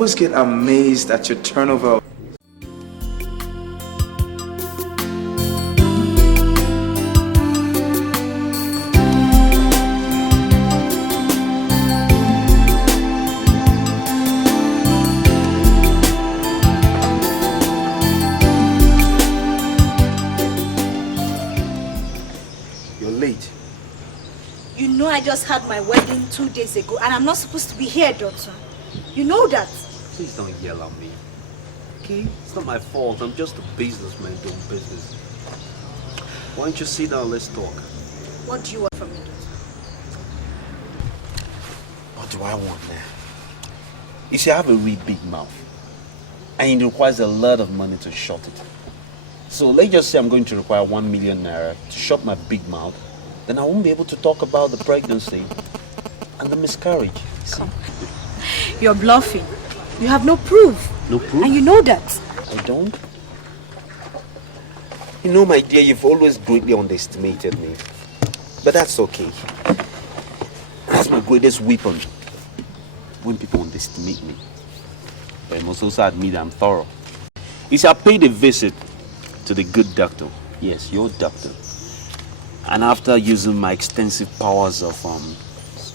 always get amazed at your turnover. I just had my wedding 2 days ago and I'm not supposed to be here, daughter. You know that. Please don't yell at me. Okay? It's not my fault. I'm just a businessman doing business. Why don't you sit down, let's talk. What do you want from me, daughter? What do I want now? You see, I have a really big mouth. And it requires a lot of money to shut it. So let's just say I'm going to require 1 million naira to shut my big mouth. Then I won't be able to talk about the pregnancy and the miscarriage. Come. You're bluffing. You have no proof. No proof? And you know that. I don't. You know, my dear, you've always greatly underestimated me. But that's okay. That's my greatest weapon. When people underestimate me. But I must also admit I'm thorough. You see, I paid a visit to the good doctor. Yes, your doctor. And after using my extensive powers of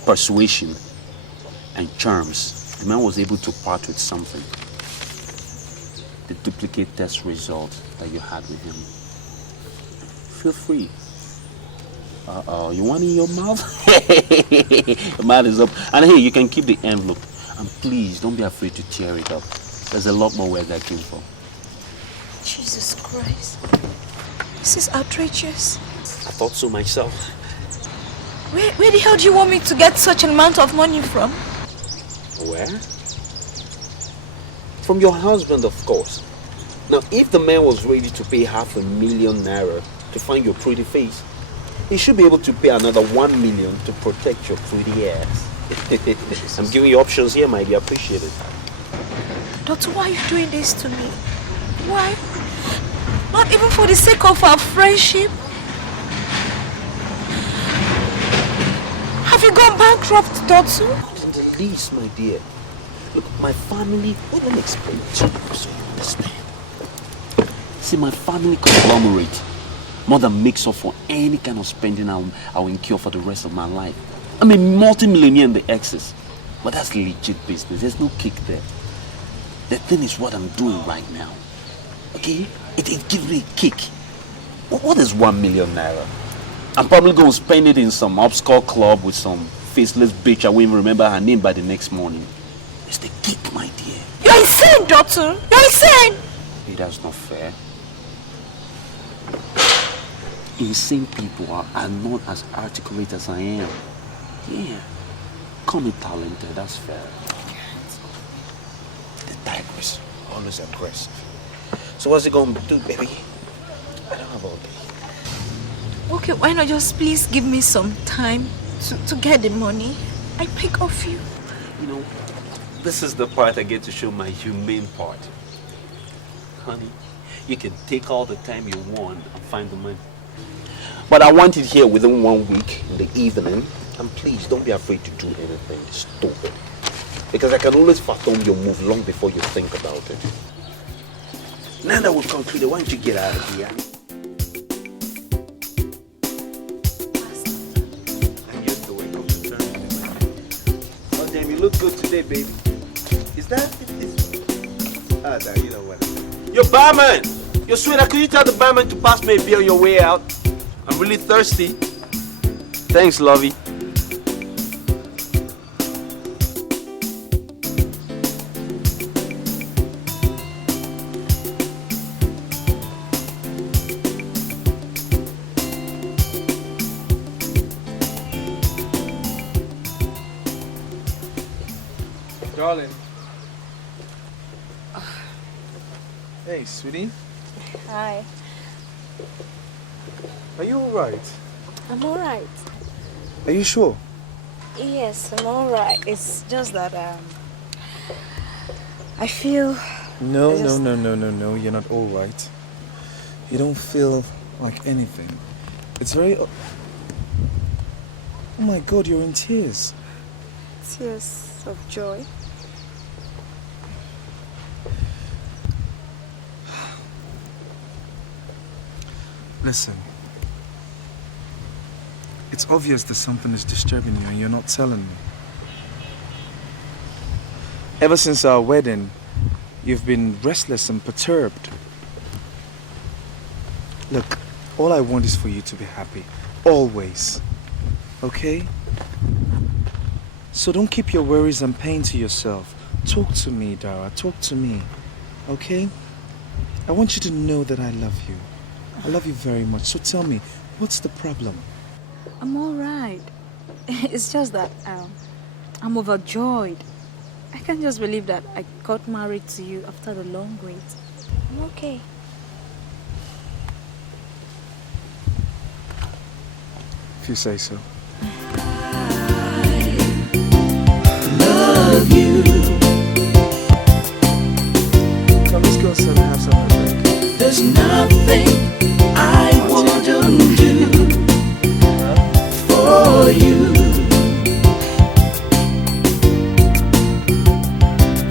persuasion and charms, the man was able to part with something. The duplicate test result that you had with him. Feel free. You want it in your mouth? The mouth is up. And hey, you can keep the envelope. And please, don't be afraid to tear it up. There's a lot more where that came from. Jesus Christ. This is outrageous. I thought so myself. Where the hell do you want me to get such an amount of money from? Where? From your husband, of course. Now, if the man was ready to pay 500,000 naira to find your pretty face, he should be able to pay another 1 million to protect your pretty ass. I'm giving you options here, my dear. Appreciate it. Doctor, why are you doing this to me? Why? Not even for the sake of our friendship? Have you gone bankrupt, Dotsu? Not in the least, my dear. Look, my family... let me explain to you so you understand. See, my family conglomerate more than makes up for any kind of spending I'll incur for the rest of my life. I'm a multi-millionaire in the excess. But that's legit business. There's no kick there. The thing is what I'm doing right now. Okay? It gives me a kick. What is 1 million naira? I'm probably going to spend it in some obscure club with some faceless bitch I won't even remember her name by the next morning. It's the kick, my dear. You're insane, doctor. You're insane. Hey, that's not fair. Insane people are not as articulate as I am. Yeah. Call me talented, that's fair. The tigress, always aggressive. So what's it going to do, baby? I don't have all day. Okay, why not just please give me some time to get the money? I pick off you. You know, this is the part I get to show my humane part. Honey, you can take all the time you want and find the money. But I want it here within 1 week in the evening. And please, don't be afraid to do anything stupid. Because I can always fathom your move long before you think about it. Now that we've concluded, why don't you get out of here? Oh, damn, you look good today, baby. Is that... Ah, no, you know what. Yo, barman! Yo, sweetheart, could you tell the barman to pass me a beer on your way out? I'm really thirsty. Thanks, lovey. Darling. Hey, sweetie. Hi. Are you alright? I'm alright. Are you sure? Yes, I'm alright. It's just that I feel... No, you're not alright. You don't feel like anything. It's very... Oh my God, you're in tears. Tears of joy. Listen. It's obvious that something is disturbing you and you're not telling me. Ever since our wedding, you've been restless and perturbed. Look, all I want is for you to be happy. Always. Okay? So don't keep your worries and pain to yourself. Talk to me, Dara. Talk to me. Okay? I want you to know that I love you. I love you very much. So tell me, what's the problem? I'm all right. It's just that I'm overjoyed. I can't just believe that I got married to you after the long wait. I'm okay. If you say so. I love you. Come, let's go outside and have some drink. There's nothing I wouldn't do for you.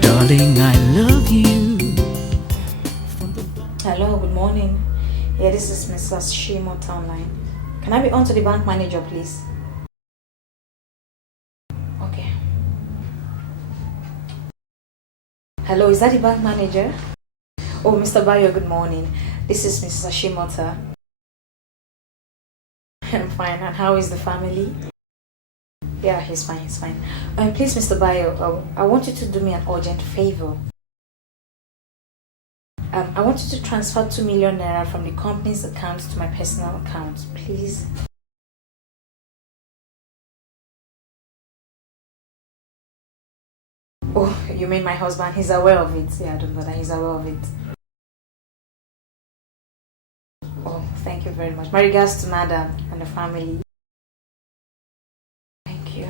Darling, I love you. Hello, good morning. Yeah, this is Mrs. Shimo Townline. Can I be on to the bank manager, please? Okay. Hello, is that the bank manager? Oh, Mr. Bayo, good morning. This is Mrs. Ashimota. I'm fine. And how is the family? Yeah, he's fine, he's fine. Please, Mr. Bayo, I want you to do me an urgent favor. I want you to transfer 2 million naira from the company's account to my personal account, please. Oh, you mean my husband? He's aware of it. Yeah, don't bother. He's aware of it. Oh, thank you very much. My regards to Madam and the family. Thank you.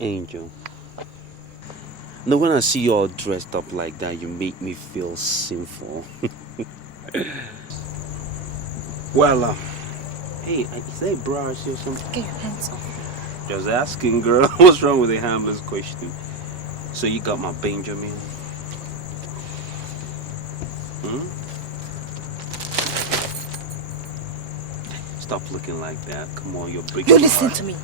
Angel. Now when I see you all dressed up like that, you make me feel sinful. Well, hey, is that a brush or something? Get your hands off. Just asking, girl. What's wrong with a harmless question? So you got my Benjamin? Stop looking like that. Come on, you're breaking. You listen to me.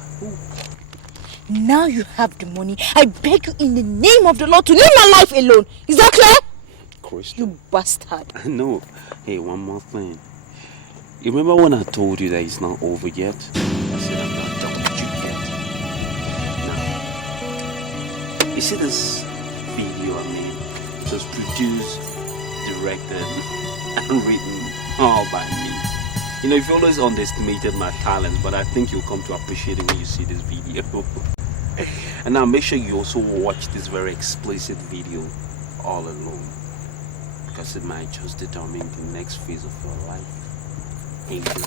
Now you have the money. I beg you in the name of the Lord to leave my life alone. Is that clear? Christian. You bastard. I know. Hey, one more thing. You remember when I told you that it's not over yet? I said I'm not done with you yet. Now, you see this video I made? It was produced, directed, and written all by me. You know, you've always underestimated my talents, but I think you'll come to appreciate it when you see this video. And now make sure you also watch this very explicit video all alone, because it might just determine the next phase of your life. Angel.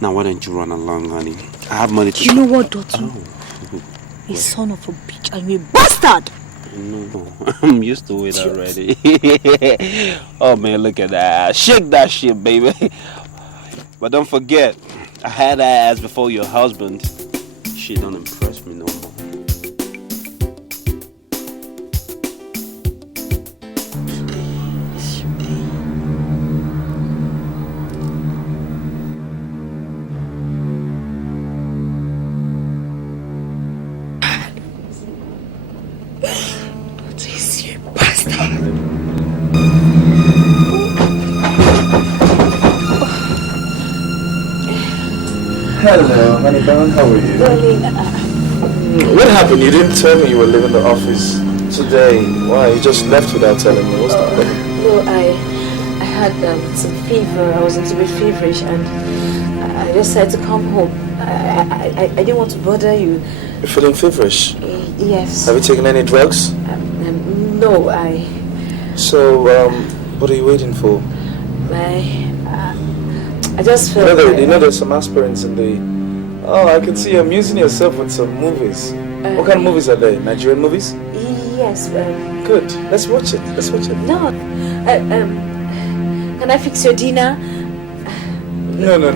Now why don't you run along, honey? I have money to... You know what, Dotu? Oh. A son of a bitch and you a bastard! No, I'm used to it already. Oh man, look at that. Shake that shit, baby. But don't forget, I had ass before your husband. She don't impress me no more. Hello, honey bun, how are you? What happened? You didn't tell me you were leaving the office today. Why? You just left without telling me. What's the problem? No, I had some fever. I was a little bit feverish and I decided to come home. I didn't want to bother you. You're feeling feverish? Yes. Have you taken any drugs? No, So, what are you waiting for? I just feel... You know there's some aspirins in the... Oh, I can see you're amusing yourself with some movies. What kind of movies are they? Nigerian movies? Yes, Good. Let's watch it. No. Can I fix your dinner? No.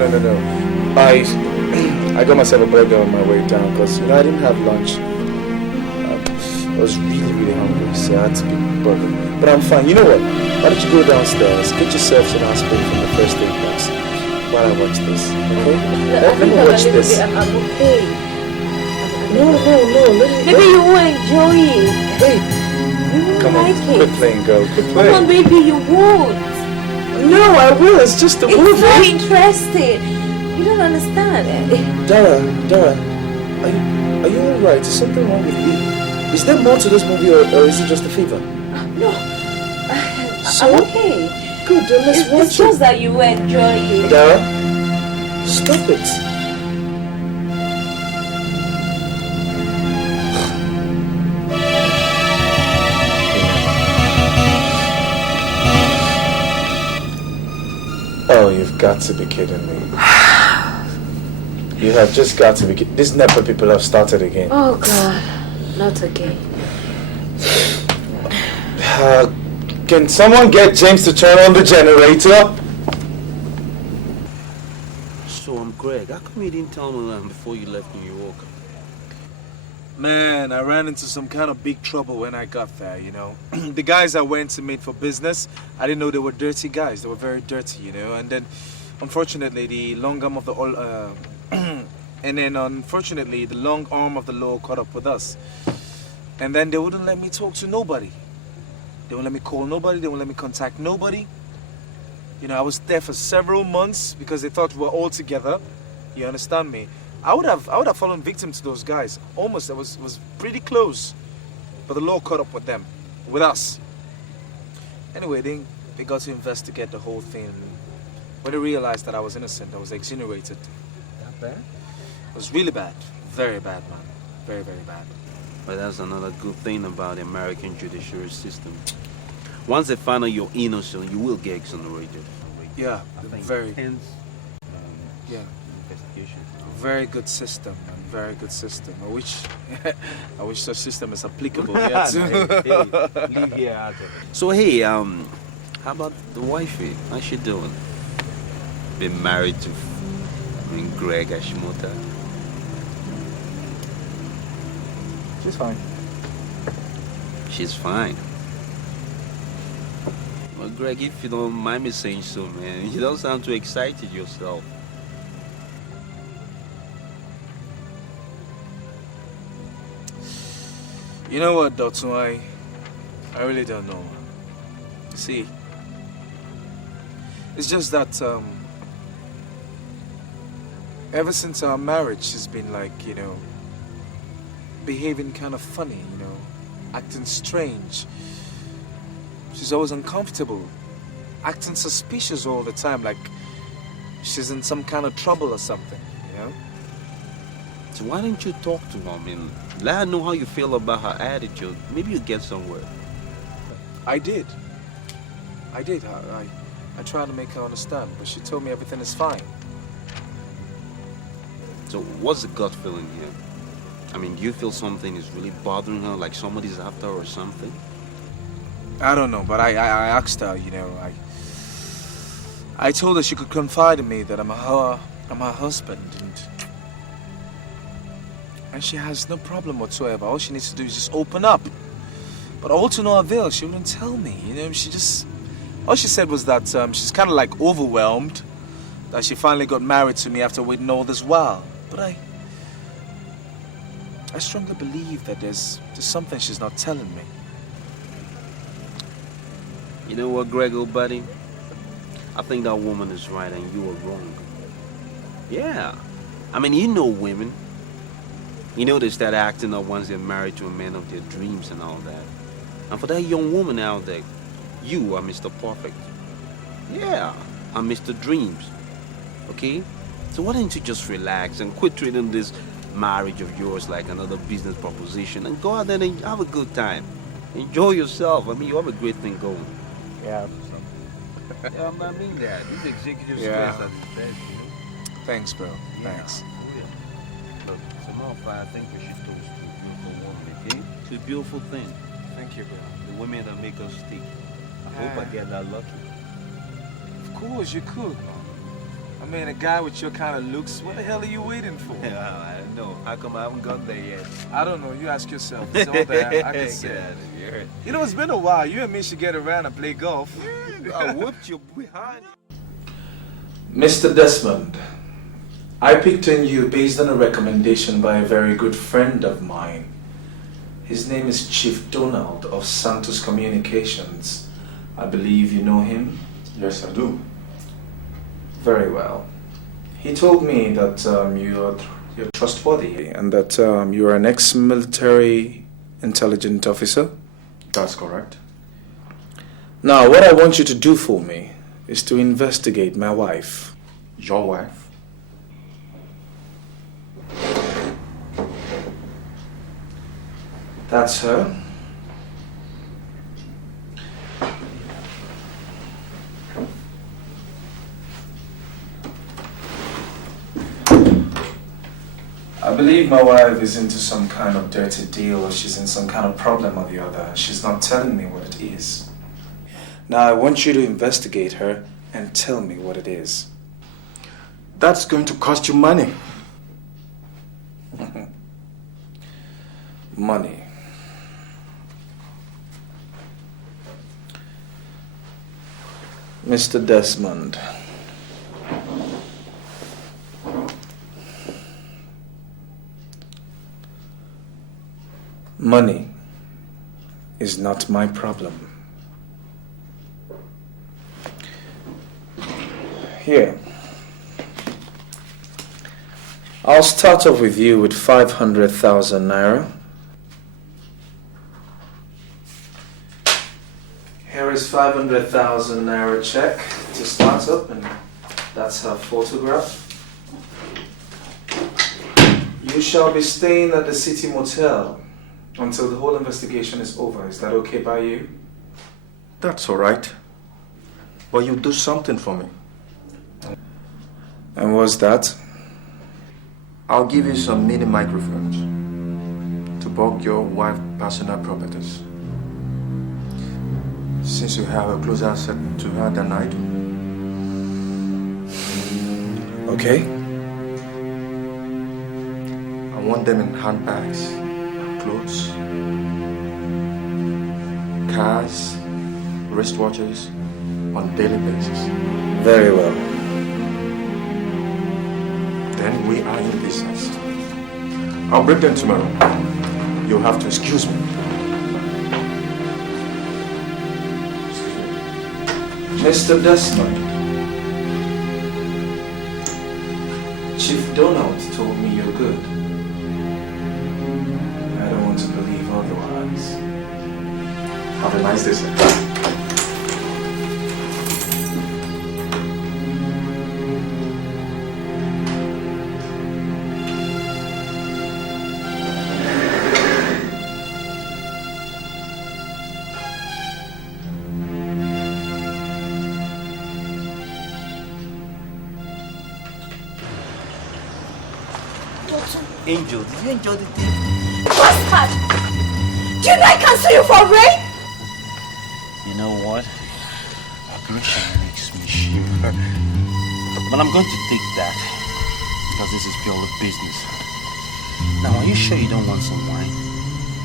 I got myself a burger on my way down because, I didn't have lunch. I was really hungry, so I had to pick burger. But I'm fine. You know what? Why don't you go downstairs, get yourself some aspirin from the first aid box while I watch this, okay? Let me watch this. I'm okay. No. Maybe you will enjoy it. Hey, You will come on, like quit it. playing, girl. Quit Come playing. on, baby, you won't. No, I will. It's just a It's movie. so interesting. You don't understand. Dara, are you alright? Is something wrong with you? Is there more to this movie or is it just a fever? No. So? I'm okay. Good, then let's watch It's just that you will enjoy it. Dara, stop it. Oh, you've got to be kidding me. You have just got to be kidding. These NEPA people have started again. Oh God, not again. Can someone get James to turn on the generator? So, Greg, how come you didn't tell me before you left New York? Man, I ran into some kind of big trouble when I got there, The guys I went to meet for business, I didn't know they were dirty guys. They were very dirty, And then, unfortunately, the long arm of the the long arm of the law caught up with us. And then they wouldn't let me talk to nobody. They wouldn't let me call nobody. They wouldn't let me contact nobody. I was there for several months because they thought we were all together. You understand me? I would have fallen victim to those guys. Almost, I was pretty close. But the law caught up with them, with us. Anyway, they got to investigate the whole thing. When they realized that I was innocent, I was exonerated. That bad? It was really bad. Very bad, man. Very, very bad. But that's another good thing about the American judiciary system. Once they find out you're innocent, you will get exonerated. Yeah, very. Yeah. Investigation. Very good system, man. Very good system. I wish such system is applicable here too. Leave here out of it. So hey, how about the wifey? How's she doing? Been married to Greg Ashimota. She's fine. She's fine. Well, Greg, if you don't mind me saying so, man, you don't sound too excited yourself. You know what, Dotun, I really don't know. See, it's just that ever since our marriage, she's been like, behaving kind of funny, acting strange. She's always uncomfortable, acting suspicious all the time, like she's in some kind of trouble or something, So why don't you talk to her? I mean, let her know how you feel about her attitude. Maybe you get somewhere. I did. I tried to make her understand, but she told me everything is fine. So what's the gut feeling here? I mean, do you feel something is really bothering her, like somebody's after her or something? I don't know, but I asked her, I told her she could confide in me that I'm her husband, and she has no problem whatsoever. All she needs to do is just open up. But all to no avail, she wouldn't tell me, all she said was that she's kind of like overwhelmed, that she finally got married to me after waiting all this while. But I strongly believe that there's something she's not telling me. You know what, Greg, old buddy? I think that woman is right and you are wrong. Yeah. I mean, women. They start acting up once they're married to a man of their dreams and all that. And for that young woman out there, you are Mr. Perfect. Yeah, I'm Mr. Dreams. Okay? So why don't you just relax and quit treating this marriage of yours like another business proposition and go out there and have a good time. Enjoy yourself. I mean, you have a great thing going. Yeah. Yeah, I mean that. These executives Yeah. are the best, you know? Thanks, bro. Yeah. Thanks. Look, somehow I think we should toast to a beautiful woman, okay? It's a beautiful thing. Thank you, bro. The women that make us stick. I hope I get that lucky. Of course, you could, man. I mean, a guy with your kind of looks, what the hell are you waiting for? Yeah, I don't know. How come I haven't got there yet? I don't know. You ask yourself. It's all that I can say. Get out of here. You know, it's been a while. You and me should get around and play golf. I whooped you behind. Mr. Desmond, I picked on you based on a recommendation by a very good friend of mine. His name is Chief Donald of Santos Communications. I believe you know him? Yes, I do. Very well. He told me that you're trustworthy and that you're an ex-military intelligence officer. That's correct. Now, what I want you to do for me is to investigate my wife. Your wife? That's her. I believe my wife is into some kind of dirty deal or she's in some kind of problem or the other. She's not telling me what it is. Now I want you to investigate her and tell me what it is. That's going to cost you money. Money. Mr. Desmond. Money is not my problem. Here. I'll start off with you with 500,000 naira. Here is 500,000 naira check to start up, and that's her photograph. You shall be staying at the City Motel until the whole investigation is over. Is that okay by you? That's all right. But you do something for me. And what's that? I'll give you some mini microphones to bulk your wife's personal properties. Since you have a closer access to her than I do. Okay. I want them in handbags, clothes, cars, wristwatches on a daily basis. Very well. Then we are in business. I'll bring them tomorrow. You'll have to excuse me. Mr. Desmond, Chief Donald told me you're good. I don't want to believe otherwise. Have a nice day, sir. Angel, did you enjoy the day? Bastard! Do you know I can sue you for rape? You know what? Aggression makes me shiver. But I'm going to take that because this is purely business. Now, are you sure you don't want some wine?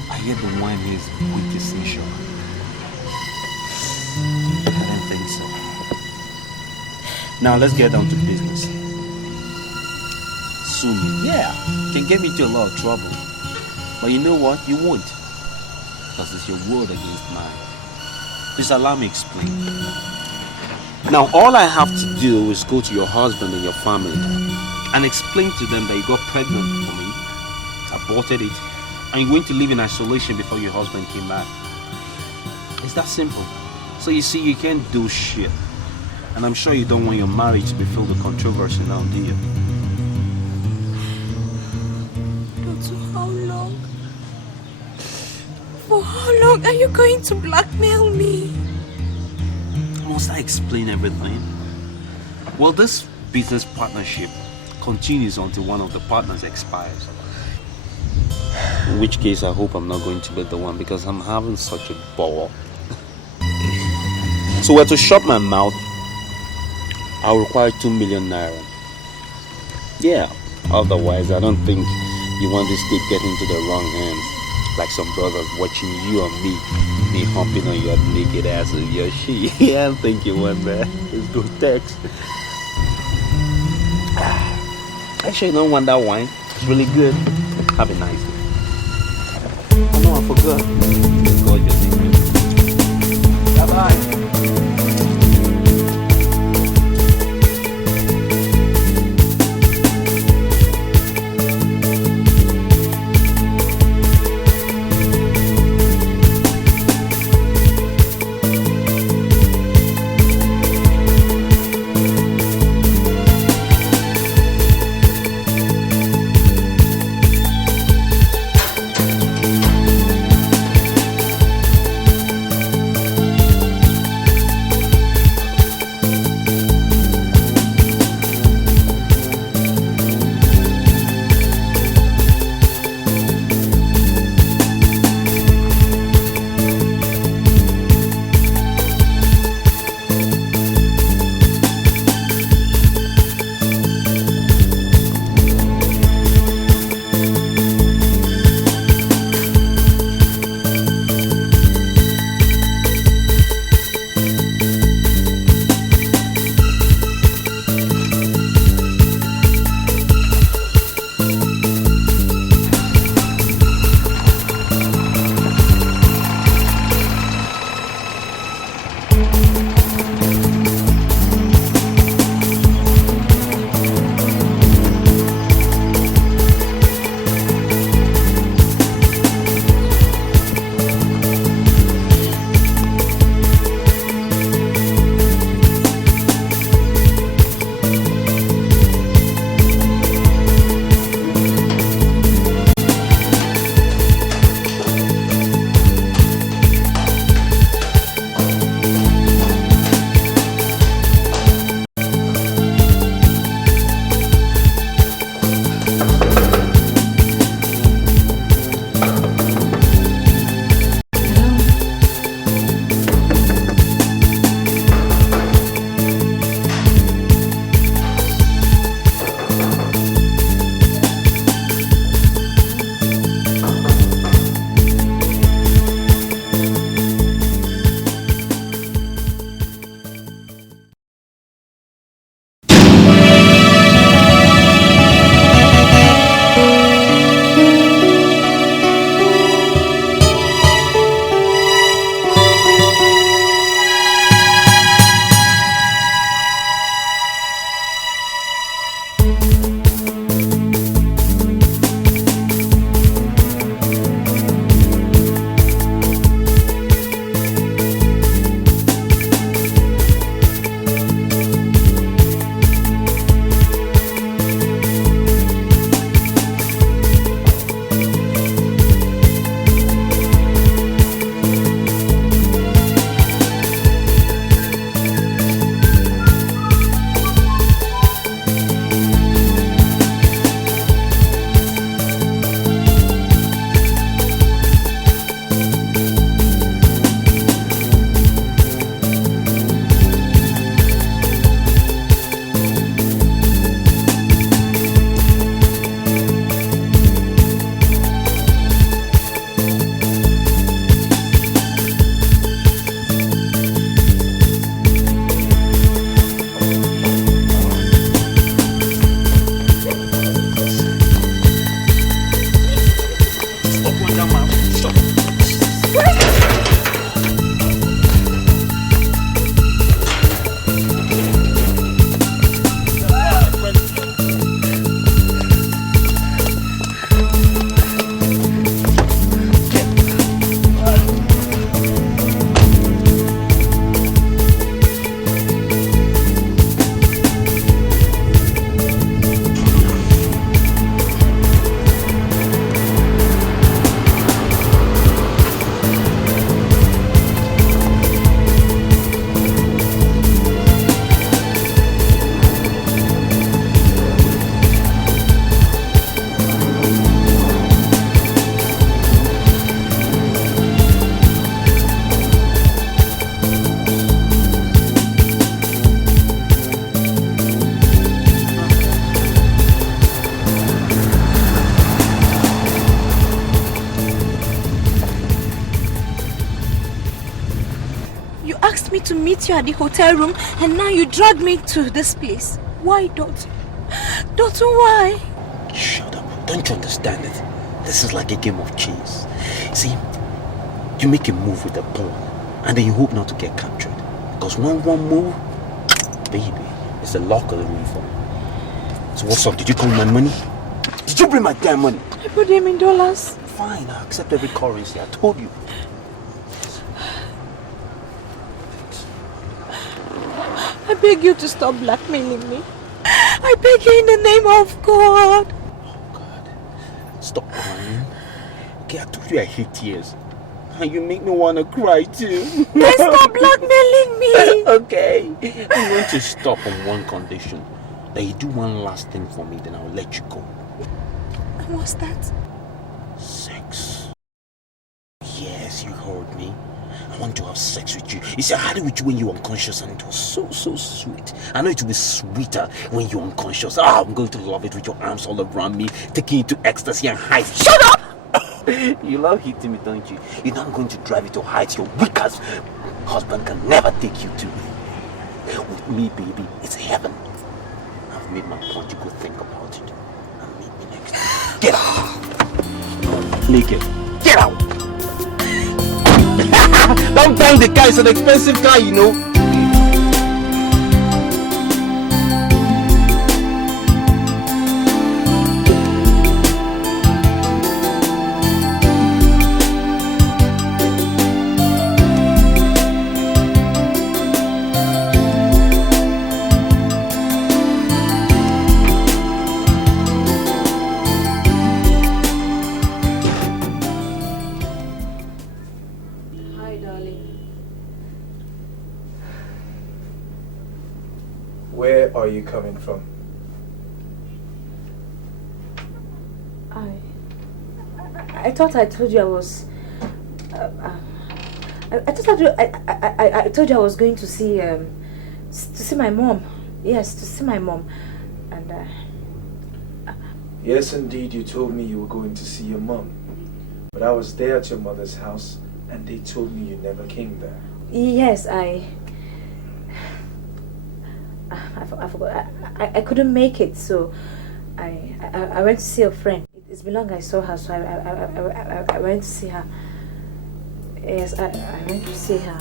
I hear the wine here is wicked essential. I don't think so. Now, let's get down to business. Sue me. Yeah, can get me into a lot of trouble. But you know what? You won't. Because it's your word against mine. Please allow me explain. Now, all I have to do is go to your husband and your family and explain to them that you got pregnant for me, aborted it, and you're going to live in isolation before your husband came back. It's that simple. So you see, you can't do shit. And I'm sure you don't want your marriage to be filled with controversy now, do you? How long are you going to blackmail me? Must I explain everything? Well, this business partnership continues until one of the partners expires. In which case, I hope I'm not going to be the one because I'm having such a ball. So, where to shut my mouth, I'll require 2 million naira. Yeah, otherwise, I don't think you want this kid getting into the wrong hands. Like some brothers watching you and me humping on your naked ass with your shit. Yeah, I think you want that. Let's go text. Actually, you don't want that wine. It's really good. Have a nice day. Oh no, I forgot. God, your name. Bye-bye. me to meet you at the hotel room, and now you drag me to this place. Why, Dot? Dot, why? Shut up. Don't you understand it? This is like a game of chess. See, you make a move with a pawn, and then you hope not to get captured. Because one move, baby, it's the lock of the room for me. So what's up? Did you call my money? Did you bring my damn money? I put them in dollars. Fine, I accept every currency. I told you. I beg you to stop blackmailing me. I beg you in the name of God. Oh, God. Stop crying. Okay, I told you I hate tears. And you make me want to cry too. Then stop blackmailing me. Okay. I'm going to stop on one condition. That you do one last thing for me, then I'll let you go. And what's that? Sex. Yes, you heard me. I want to have sex with you. You see, I had it with you when you were unconscious and it was so sweet. I know it will be sweeter when you're unconscious. I'm going to love it with your arms all around me, taking you to ecstasy and heights. Shut up! You love hitting me, don't you? You know I'm going to drive you to heights your weak ass husband can never take you to. With me, baby, it's heaven. I've made my point. You go think about it. And meet me next time. Get out! Naked. Get out! Don't bang the car, it's an expensive car, you know. Where are you coming from? I thought I told you I was. I told you I was going to see my mom. Yes, to see my mom, and. Yes, indeed, you told me you were going to see your mom. But I was there at your mother's house, and they told me you never came there. Yes, I forgot. I couldn't make it, so I went to see a friend. It's been long I saw her, so I went to see her. Yes, I went to see her.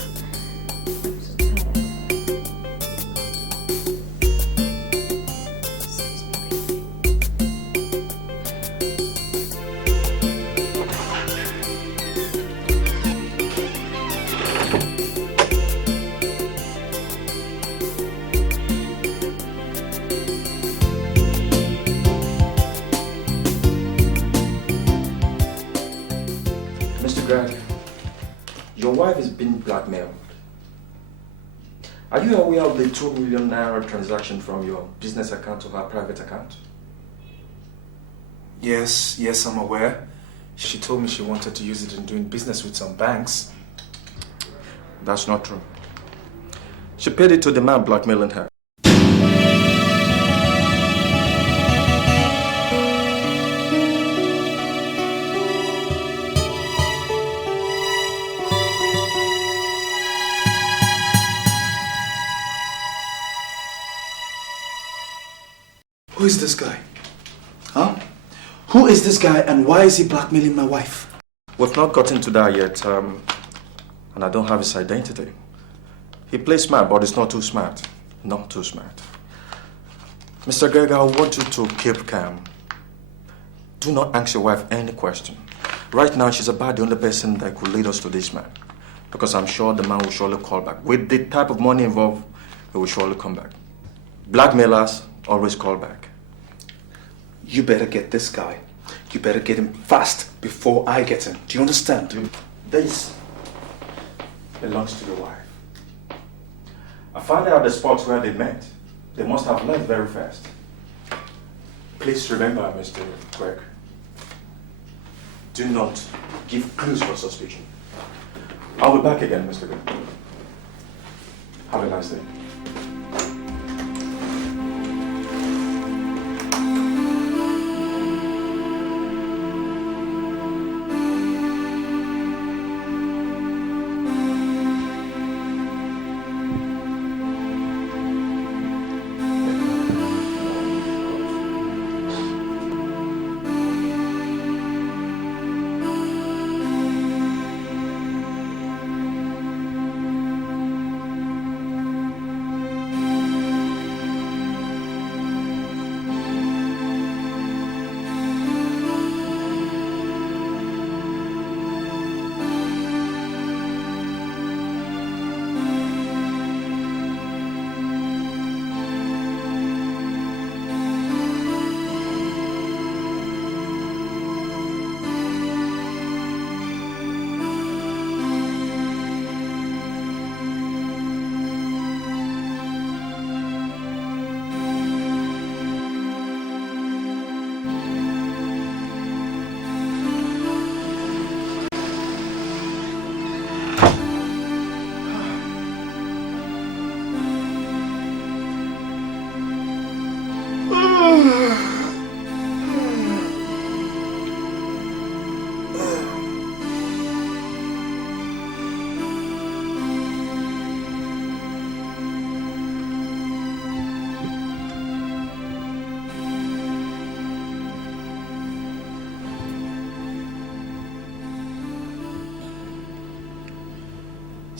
I'm so tired. Your wife is being blackmailed. Are you aware of the 2 million naira transaction from your business account to her private account? Yes, I'm aware. She told me she wanted to use it in doing business with some banks. That's not true. She paid it to the man blackmailing her. Who is this guy? Huh? Who is this guy and why is he blackmailing my wife? We've not gotten to that yet, and I don't have his identity. He plays smart, but he's not too smart. Not too smart. Mr. Greg, I want you to keep calm. Do not ask your wife any question. Right now, she's about the only person that could lead us to this man. Because I'm sure the man will surely call back. With the type of money involved, he will surely come back. Blackmailers always call back. You better get this guy. You better get him fast before I get him. Do you understand? This belongs to your wife. I found out the spot where they met. They must have left very fast. Please remember, Mr. Quirk. Do not give clues for suspicion. I'll be back again, Mr. Quirk. Have a nice day.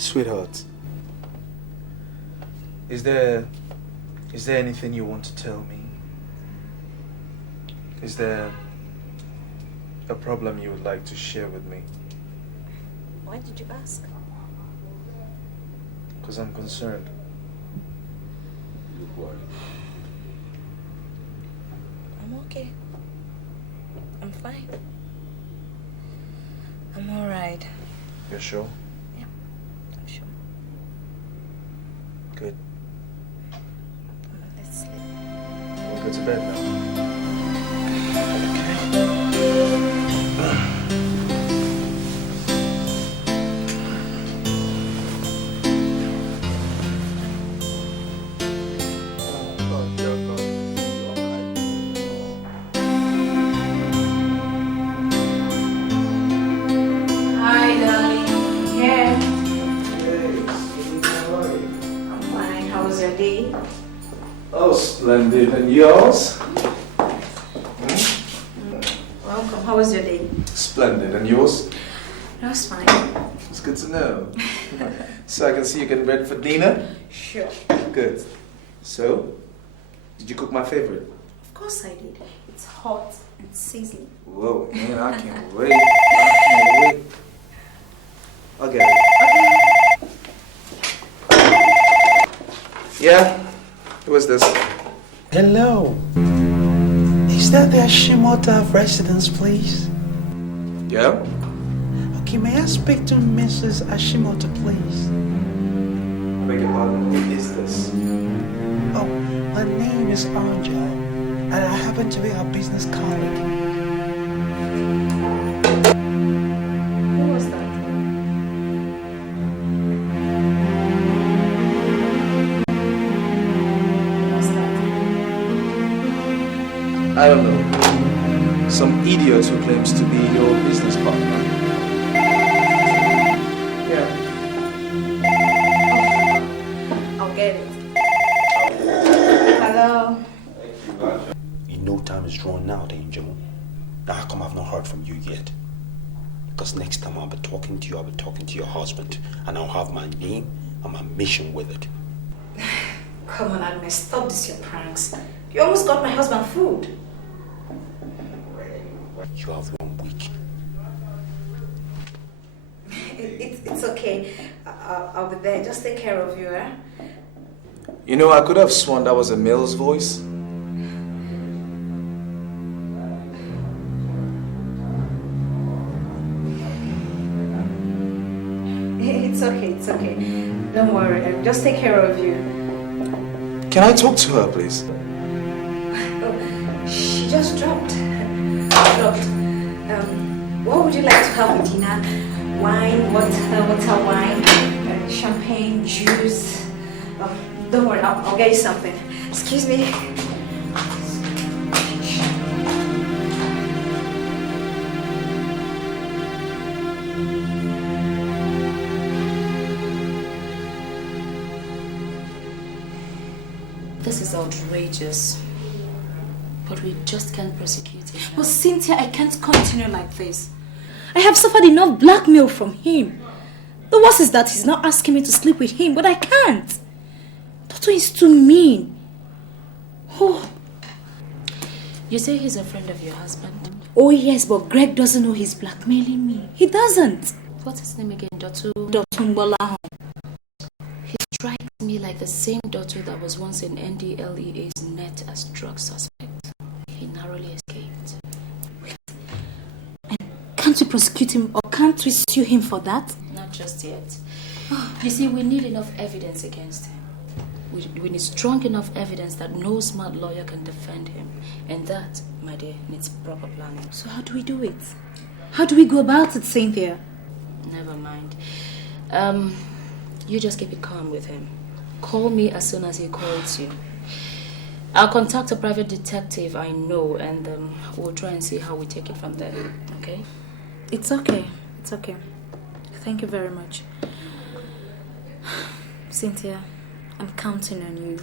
Sweetheart, is there anything you want to tell me? Is there a problem you would like to share with me? Why did you ask? Because I'm concerned. I'm okay. I'm fine. I'm alright. You're sure? Yeah, I'm sure. Good. Let's sleep. We'll go to bed now. Hi, darling. Yeah. I'm fine. How was your day? Oh, splendid. And yours? Welcome. How was your day? Splendid. And yours? That was fine. It's good to know. So I can see you're getting ready for dinner? Sure. Good. So, did you cook my favorite? Of course I did. It's hot and sizzling. Whoa, man, I can't wait. I can't wait. I'll get it. Yeah? Who is this? Hello. Is that the Ashimota residence, please? Yeah? Okay, may I speak to Mrs. Ashimota, please? I beg your pardon, who is this? Oh, her name is Angel, and I happen to be her business colleague. Who was that? Who was that? I don't know. Some idiot who claims to be your business partner. Yeah. I'll get it. Hello. You know time is drawn out, Angel. Now how come I've not heard from you yet? Because next time I'll be talking to you, I'll be talking to your husband, and I'll have my name and my mission with it. Come on, Agnes, stop this your pranks. You almost got my husband food. You have 1 week. It's okay. I'll be there. Just take care of you, eh? You know, I could have sworn that was a male's voice. It's okay, it's okay. Don't worry. I'll just take care of you. Can I talk to her, please? Oh, she just dropped. What would you like to have with dinner? Wine, water wine, champagne, juice. Don't worry, I'll get you something. Excuse me. This is outrageous. But we just can't prosecute him. Well, Cynthia, I can't continue like this. I have suffered enough blackmail from him. The worst is that he's not asking me to sleep with him, but I can't. Toto is too mean. Oh. You say he's a friend of your husband? Oh yes, but Greg doesn't know he's blackmailing me. He doesn't. What's his name again? Dotu? Dotumbola. He strikes me like the same Dotu that was once in NDLEA's net as drug suspect. He narrowly escaped. Can't we prosecute him or can't we sue him for that? Not just yet. You see, we need enough evidence against him. We need strong enough evidence that no smart lawyer can defend him. And that, my dear, needs proper planning. So how do we do it? How do we go about it, Cynthia? Never mind. You just keep it calm with him. Call me as soon as he calls you. I'll contact a private detective I know, and we'll try and see how we take it from there. Okay? It's okay. It's okay. Thank you very much. Cynthia, I'm counting on you.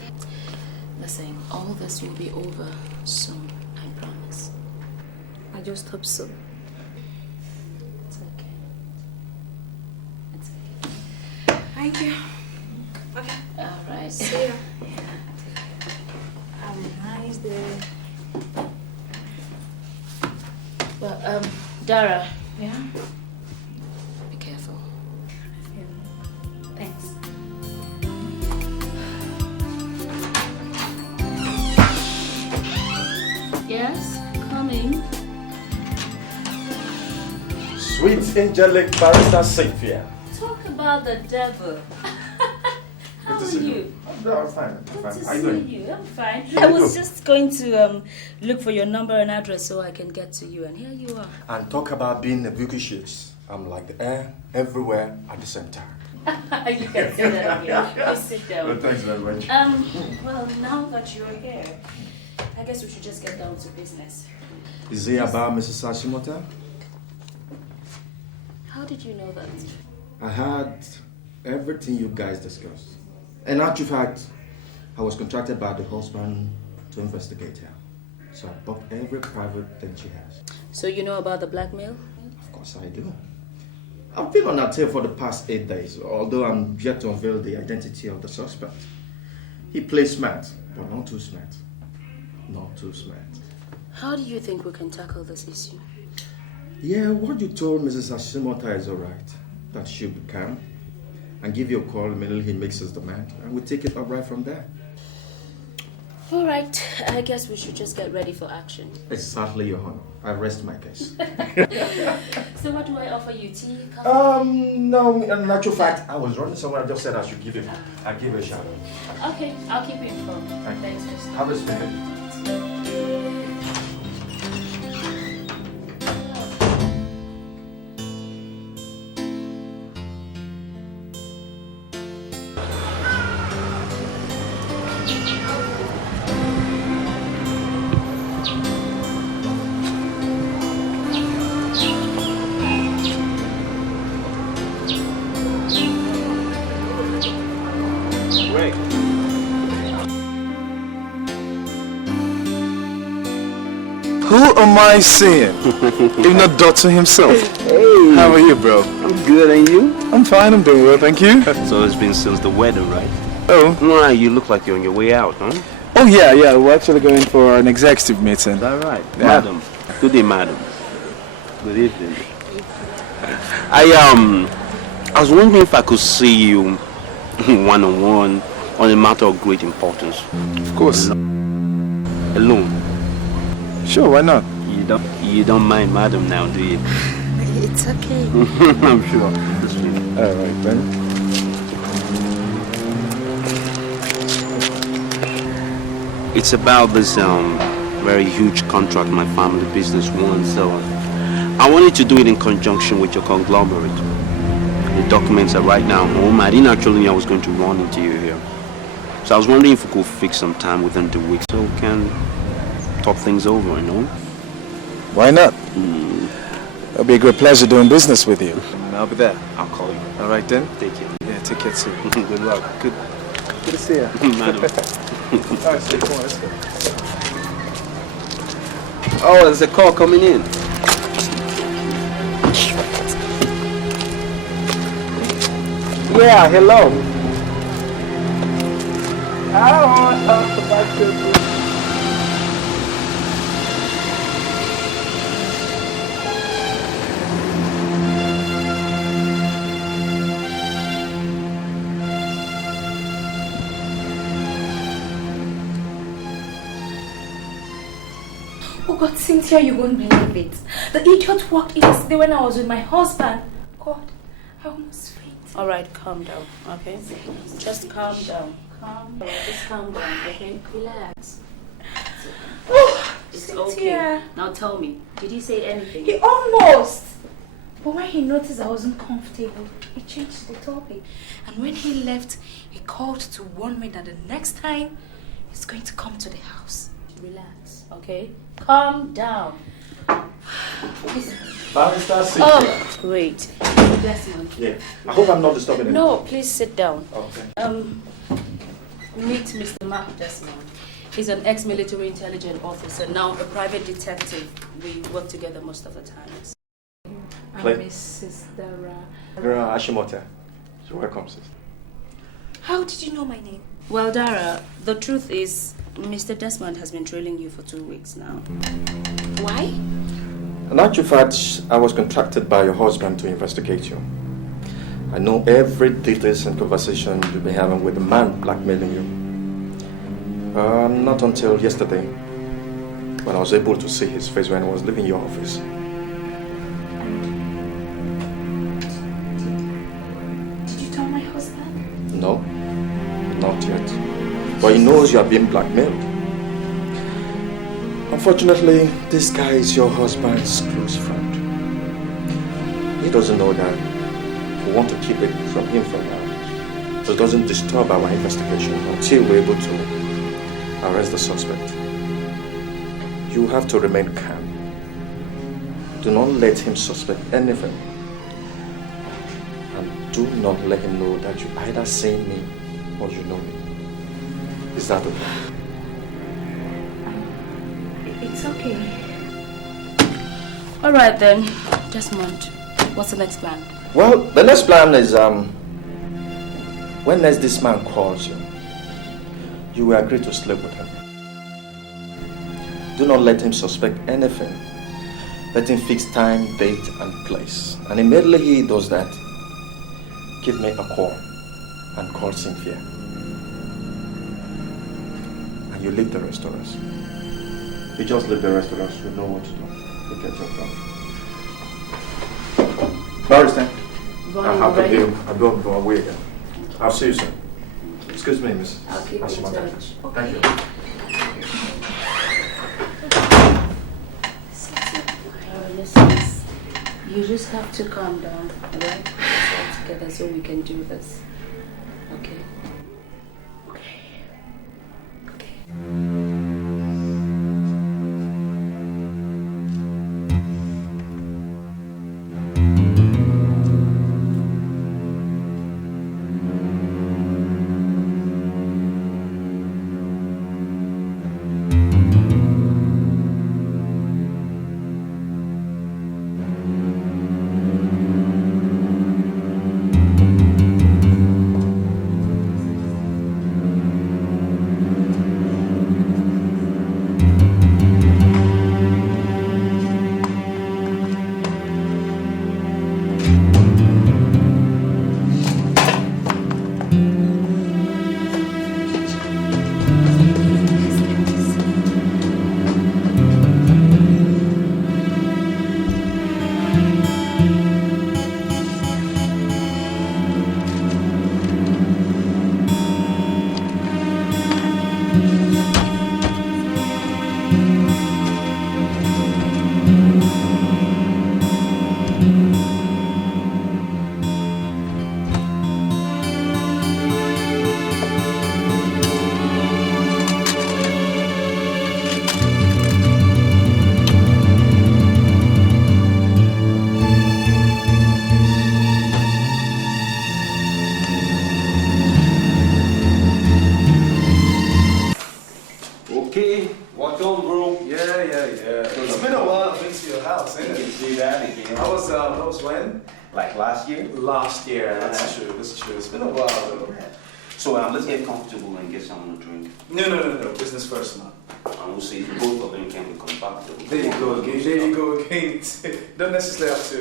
Listen, all this will be over soon, I promise. I just hope so. It's okay. It's okay. Thank you. Okay. All right. See you. Have a nice day. Well, Dara. Yeah? Be careful. Thanks. Yes, coming. Sweet angelic barrister Cynthia. Talk about the devil. How are you? I'm fine. Good to How you see doing? you. I'm fine. I was just going to look for your number and address so I can get to you, and here you are. And talk about being a vicious. I'm like the air everywhere at the same time. You can say that again. Please sit down. Well, thanks very much. Well, now that you're here, I guess we should just get down to business. Is it about Mrs. Hashimoto? How did you know that? I had everything you guys discussed. In actual fact, I was contracted by the husband to investigate her. So I bought every private thing she has. So you know about the blackmail? Of course I do. I've been on her tail for the past 8 days, although I'm yet to unveil the identity of the suspect. He plays smart, but not too smart. Not too smart. How do you think we can tackle this issue? Yeah, what you told Mrs. Hashimoto is alright. That she'll be calm and give you a call immediately he makes his demand, and we'll take it up right from there. All right, I guess we should just get ready for action. Exactly, Your Honor. I rest my case. So what do I offer you? Tea? Coffee? No, in actual fact, I was running somewhere. I just said I should give him. I'll give a shout out. Okay, I'll keep you informed. Thanks, Mr. Have a spin. Who am I seeing? If not Dotto himself. Hey. How are you, bro? I'm good, and you? I'm fine, I'm doing well, thank you. So it's been since the wedding, right? Oh. Right, you look like you're on your way out, huh? Oh, yeah, we're actually going for an executive meeting. Is that right? Yeah. Madam. Good day, madam. Good evening. I was wondering if I could see you one-on-one on a matter of great importance. Of course. Alone. Sure, why not? You don't mind madam now, do you? It's okay. I'm sure. All right, then. It's about this very huge contract my family business won, so I wanted to do it in conjunction with your conglomerate. The documents are right now home. I didn't actually know I was going to run into you here. So I was wondering if we could fix some time within the week so we can talk things over, you know? Why not? It'll be a great pleasure doing business with you. I'll be there. I'll call you. All right, then. Take care. Yeah, take care too. Good luck. Good to see you. Madam. All right, so come on, let's go. Oh, there's a call coming in. Yeah, hello. I want to talk about you. Oh God, Cynthia, you won't believe it. The idiot walked in yesterday when I was with my husband. God, I almost fainted. All right, calm down, okay? Just calm down. Just calm down, okay? Relax. Oh, It's Cynthia. okay. Now tell me, did he say anything? He almost. But when he noticed I wasn't comfortable, he changed the topic. And when he left, he called to warn me that the next time, he's going to come to the house. Relax, okay? Calm down. Barrister Cynthia. Oh, great. Bless you. Yeah. I hope I'm not disturbing anyone. No, please sit down. Okay. Meet Mr. Mark Desmond. He's an ex-military intelligence officer, now a private detective. We work together most of the time. I'm Play. Mrs. Dara. Hashimoto. You're welcome, sis. How did you know my name? Well, Dara, the truth is, Mr. Desmond has been trailing you for 2 weeks now. Why? In actual fact, I was contracted by your husband to investigate you. I know every details and conversation you've been having with the man blackmailing you. Not until yesterday, when I was able to see his face when I was leaving your office. Did you tell my husband? No, not yet. But he knows you are being blackmailed. Unfortunately, this guy is your husband's close friend. He doesn't know that. We want to keep it from him for now, so it doesn't disturb our investigation until we're able to arrest the suspect. You have to remain calm. Do not let him suspect anything. And do not let him know that you either seen me or you know me. Is that okay? It's okay. All right then, Desmond, what's the next plan? Well, the next plan is when next this man calls you, you will agree to sleep with him. Do not let him suspect anything. Let him fix time, date, and place. And immediately he does that, give me a call and call Cynthia. And you leave the restaurant. You just leave the restaurant, you know what to do. You get your phone. Barrister, I have to deal. I don't go away again. I'll see you soon. Excuse me, Miss. I'll keep in touch. Thank you. Listen, you just have to calm down, alright? Let's all together so we can do this. Okay? Last year, that's true. It's been a while though. So let's get comfortable and get someone to drink. No. Business first, man. And we'll see if both of them can be compatible. There you go again. Don't necessarily have to.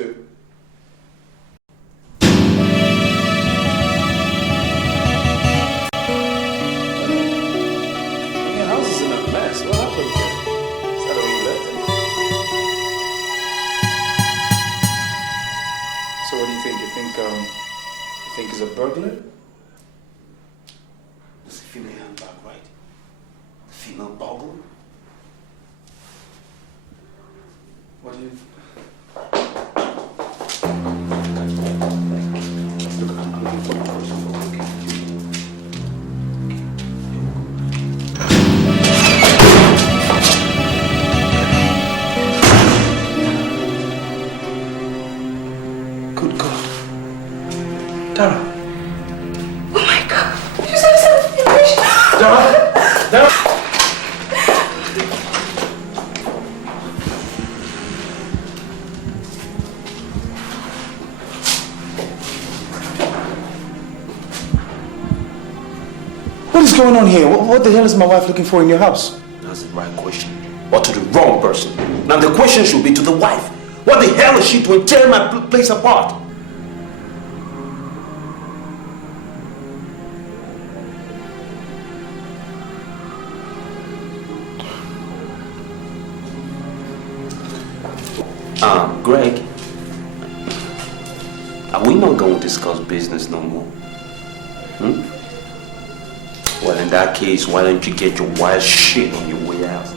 Your house is in a mess. What happened here? Is that the way you left it? So what do you think? You think it's a burglar? It's a female handbag, right? A female bubble? What do you... Look, I'm looking for the person for looking. Good God. Dara. Oh my God. You said something English. Dara. is going on here? What the hell is my wife looking for in your house? That's the right question. Or to the wrong person. Now the question should be to the wife. What the hell is she doing tearing my place apart? Greg, are we not going to discuss business no more? Well, in that case, why don't you get your wild shit on your way out?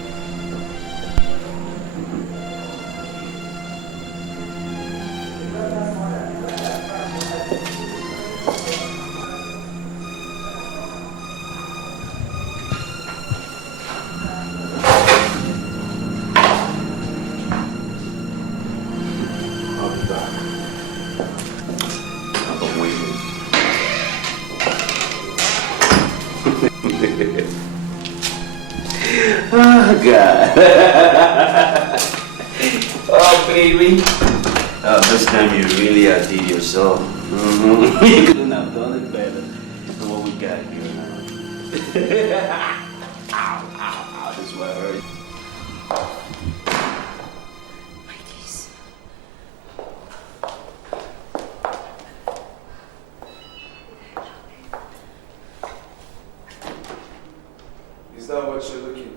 Oh, God. Oh, baby. Oh, this time you really outdid yourself. You couldn't have done it better. Look what we got here now. Ow, ow, ow. This is what hurt. My keys. Is that what you're looking for?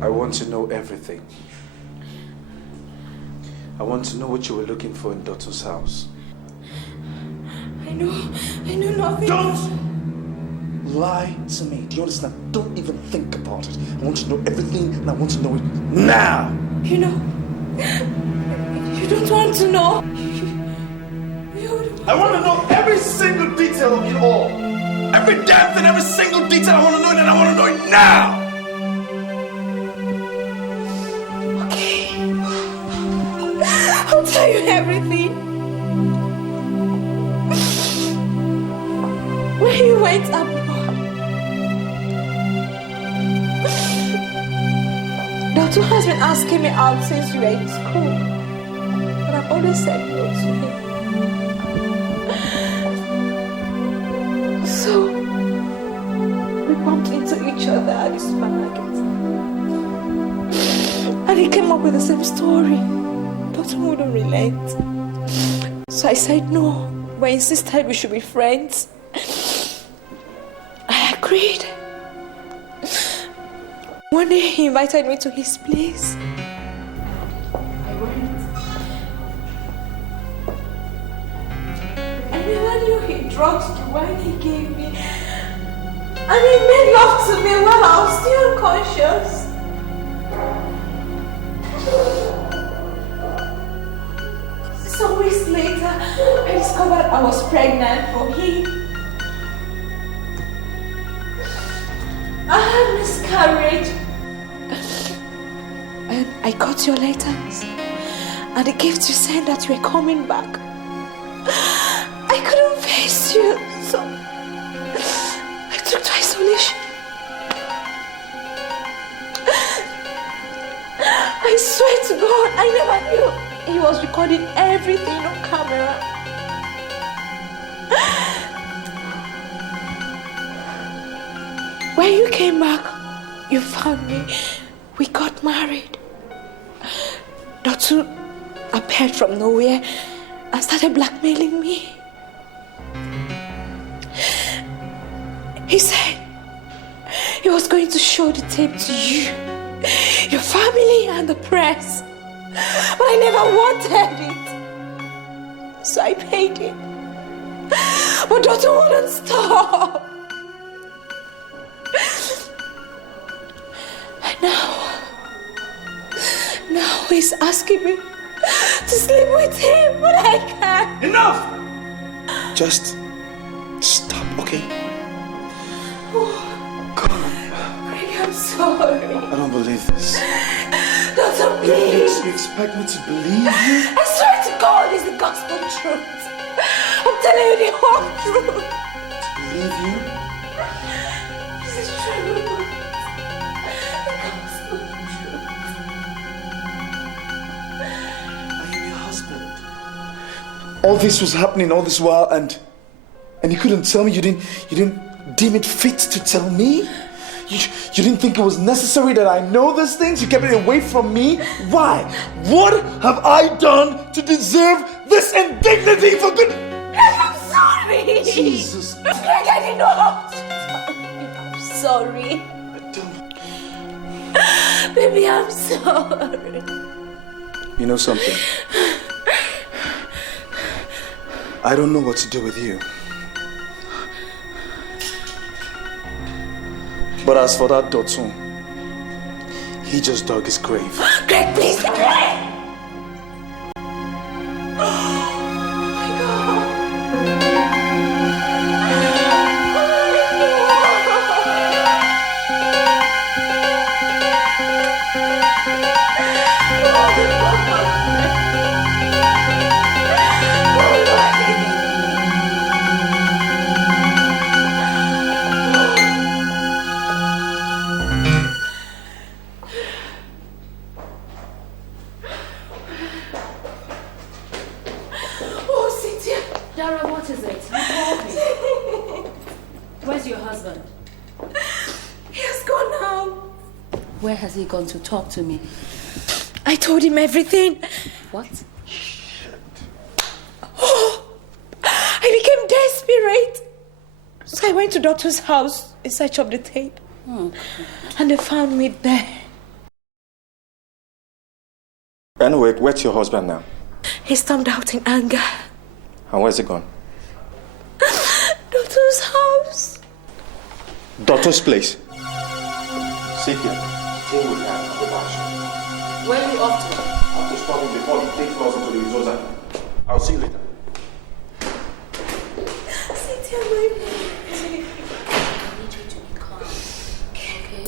I want to know everything. I want to know what you were looking for in Dotto's house. I know nothing. Don't lie to me. Do you understand? Don't even think about it. I want to know everything and I want to know it now. You know, you don't want to know. I want to know every single detail of it all. Every damn thing, every single detail. I want to know it and I want to know it now. Okay. I'll tell you everything. When you went abroad, Dotto has been asking me out since we were in school, but I've always said no to him. So we bumped into each other at the supermarket, and he came up with the same story. Dotto wouldn't relent, so I said no, but insisted we should be friends. I agreed. One day he invited me to his place. I went. I never knew he drugged the wine he gave me. And he made love to me while I was still unconscious. Some weeks later, I discovered I was pregnant for him. I had miscarriage. And I got your letters and the gift you sent that you were coming back. I couldn't face you, so I took to isolation. I swear to God, I never knew he was recording everything on camera. When you came back, you found me. We got married. Dotto appeared from nowhere and started blackmailing me. He said he was going to show the tape to you, your family and the press. But I never wanted it. So I paid him. But Dotto wouldn't stop. And now he's asking me to sleep with him, but I can't. Enough! Just stop, okay? Oh, Come on. Greg, I'm sorry. I don't believe this. Dotto, Please. You expect me to believe you? I swear to God, it's the gospel truth. I'm telling you the whole truth. To believe you? This is true. The gospel truth. I am your husband. All this was happening all this while, and you couldn't tell me. You didn't deem it fit to tell me. You didn't think it was necessary that I know these things? You kept it away from me? Why? What have I done to deserve this indignity for good? I'm sorry. Jesus. Greg, I didn't know how to I'm sorry. Baby, I'm sorry. You know something? I don't know what to do with you. But as for that Dotun, he just dug his grave. Greg, please, Greg! Where has he gone to talk to me? I told him everything. What? Oh, I became desperate. So I went to Doctor's house in search of the tape. And they found me there. Anyway, where's your husband now? He stormed out in anger. And where's he gone? Doctor's house. Doctor's place. Sit here. Where are you off to? I have to stop him before he takes us into the resource. I'll see you later. Sit here, my baby. I need you to be calm. Okay?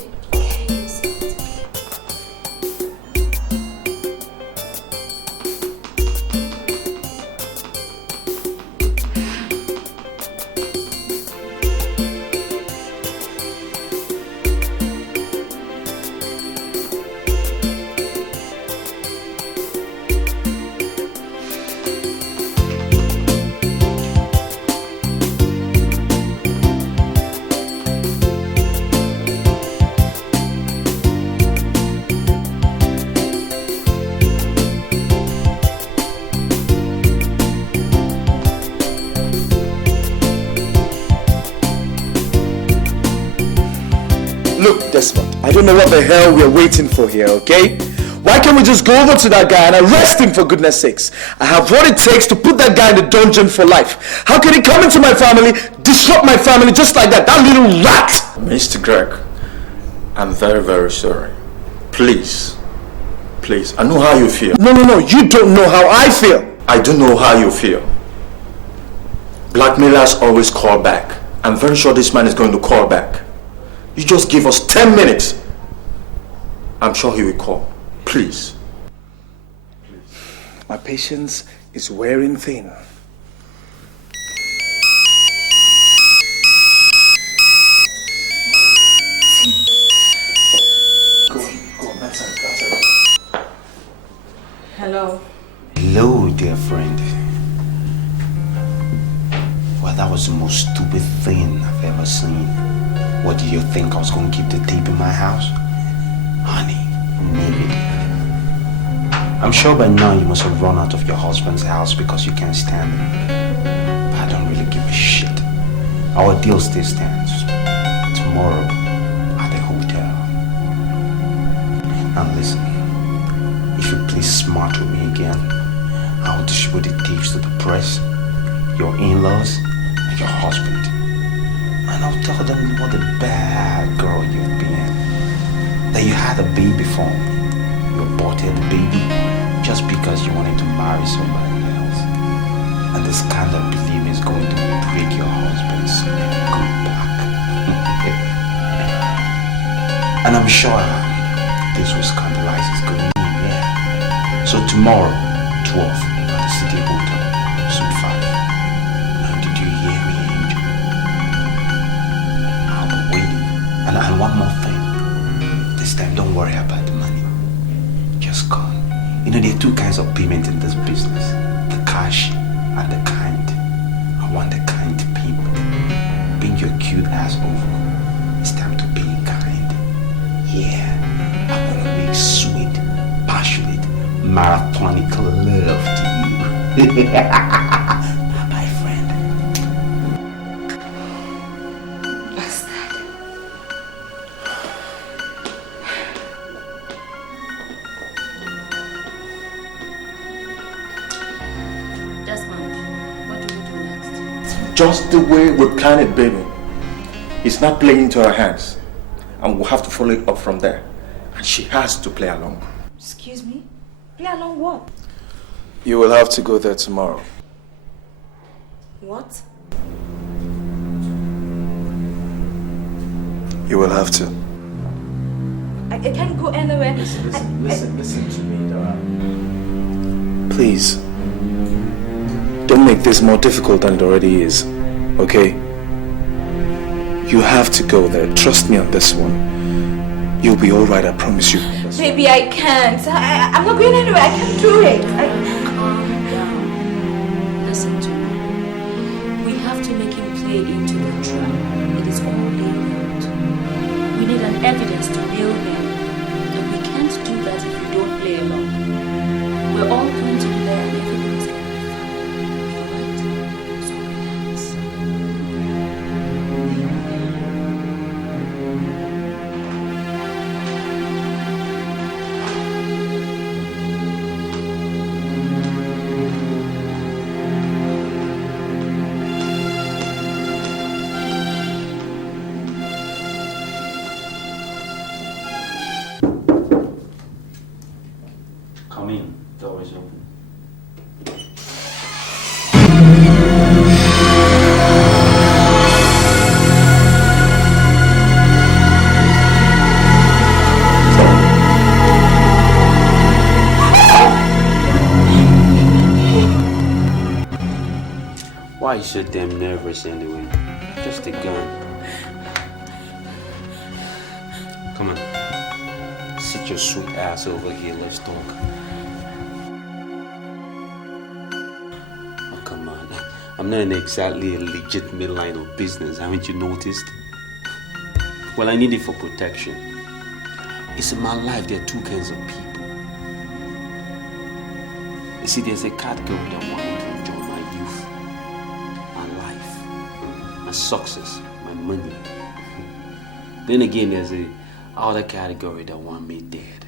I don't know what the hell we're waiting for here, okay? Why can't we just go over to that guy and arrest him, for goodness sakes? I have what it takes to put that guy in the dungeon for life. How can he come into my family, disrupt my family just like that? That little rat! Mr. Greg, I'm very, very sorry. Please, I know how you feel. No, you don't know how I feel. I do know how you feel. Blackmailers always call back. I'm very sure this man is going to call back. You just give us 10 minutes. I'm sure he will call. Please. My patience is wearing thin. Go on, that's it. Hello. Hello, dear friend. Well, that was the most stupid thing I've ever seen. What did you think I was going to keep the tape in my house? Honey, maybe. I'm sure by now you must have run out of your husband's house because you can't stand him. But I don't really give a shit. Our deal still stands. Tomorrow at the hotel. Now listen, if you please smart with me again, I will distribute the tapes to the press, your in-laws, and your husband. And I'll tell them what a bad girl you've been. That you had a baby for me. You aborted the baby just because you wanted to marry somebody else. And this kind of belief is going to break your husband's good back. And I'm sure this will scandalize his good name, yeah. So tomorrow, 12, at the City Hotel, Suite 5. Now, did you hear me, Angel? I'll be waiting. And one more thing. This time, don't worry about the money. Just come. You know, there are two kinds of payment in this business. The cash and the kind. I want the kind people. Bring your cute ass over. It's time to be kind. Yeah. I want to make sweet, passionate, marathonic love to you. Bye, friend. Bastard. Desmond, what do we do next? Just the way we planned it, baby. It's not playing into our hands. And we'll have to follow it up from there. And she has to play along. Excuse me? Play along what? You will have to go there tomorrow. What? You will have to. I can't go anywhere. Listen to me, Dara. Please. Don't make this more difficult than it already is. Okay? You have to go there. Trust me on this one. You'll be alright, I promise you. Baby, I can't. I'm not going anywhere. I can't do it. Calm down. Listen to me. We have to make him play into the trap. It is all laying out. We need an evidence to reel him. And we can't do that if we don't play along. We're all going to be there and everything is going to be fine. Alright? So relax. Come in. Door is open. Why are you so damn nervous anyway? Just a gun. Come on. Sit your sweet ass over here, let's talk. Oh, come on. I'm not in exactly a legitimate line of business, haven't you noticed? Well, I need it for protection. It's in my life, there are two kinds of people. You see, there's a category that want me to enjoy my youth, my life, my success, my money. Then again, there's a other category that want me dead,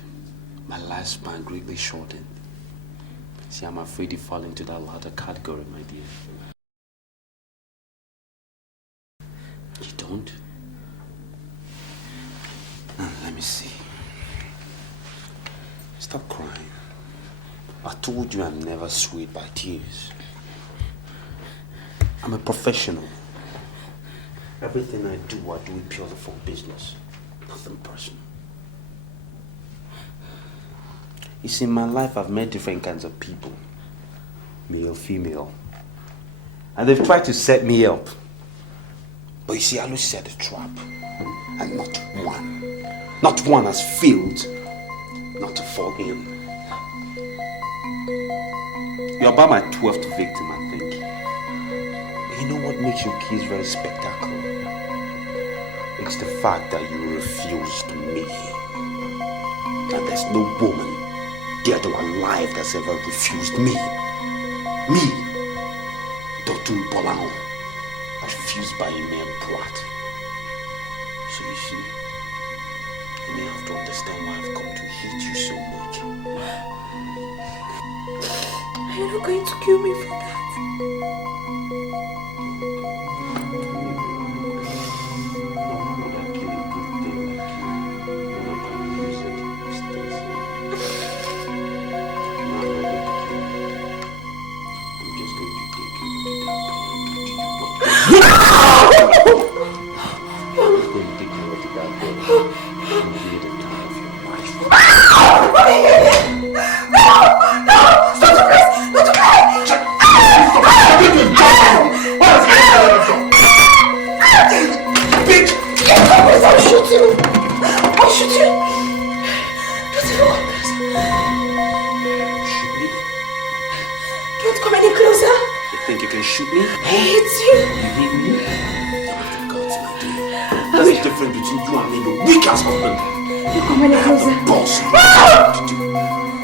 my lifespan greatly shortened. See, I'm afraid to fall into that latter category, my dear. You don't? Let me see. Stop crying. I told you I'm never swayed by tears. I'm a professional. Everything I do it purely for business. Nothing personal. You see, in my life, I've met different kinds of people. Male, female. And they've tried to set me up. But you see, I always set a trap. And not one has failed not to fall in. You're about my 12th victim, I think. But you know what makes your case very spectacular? It's the fact that you refused me. And there's no woman dead or alive that's ever refused me. Me, Dotun Bolano, refused by a mere brat. So you see, you may have to understand why I've come to hate you so much. You're not going to kill me for that. No! shoot me? I hate you. You hate me? God's my dear. There's a difference between you and me, the weak ass husband. You come any closer. Boss.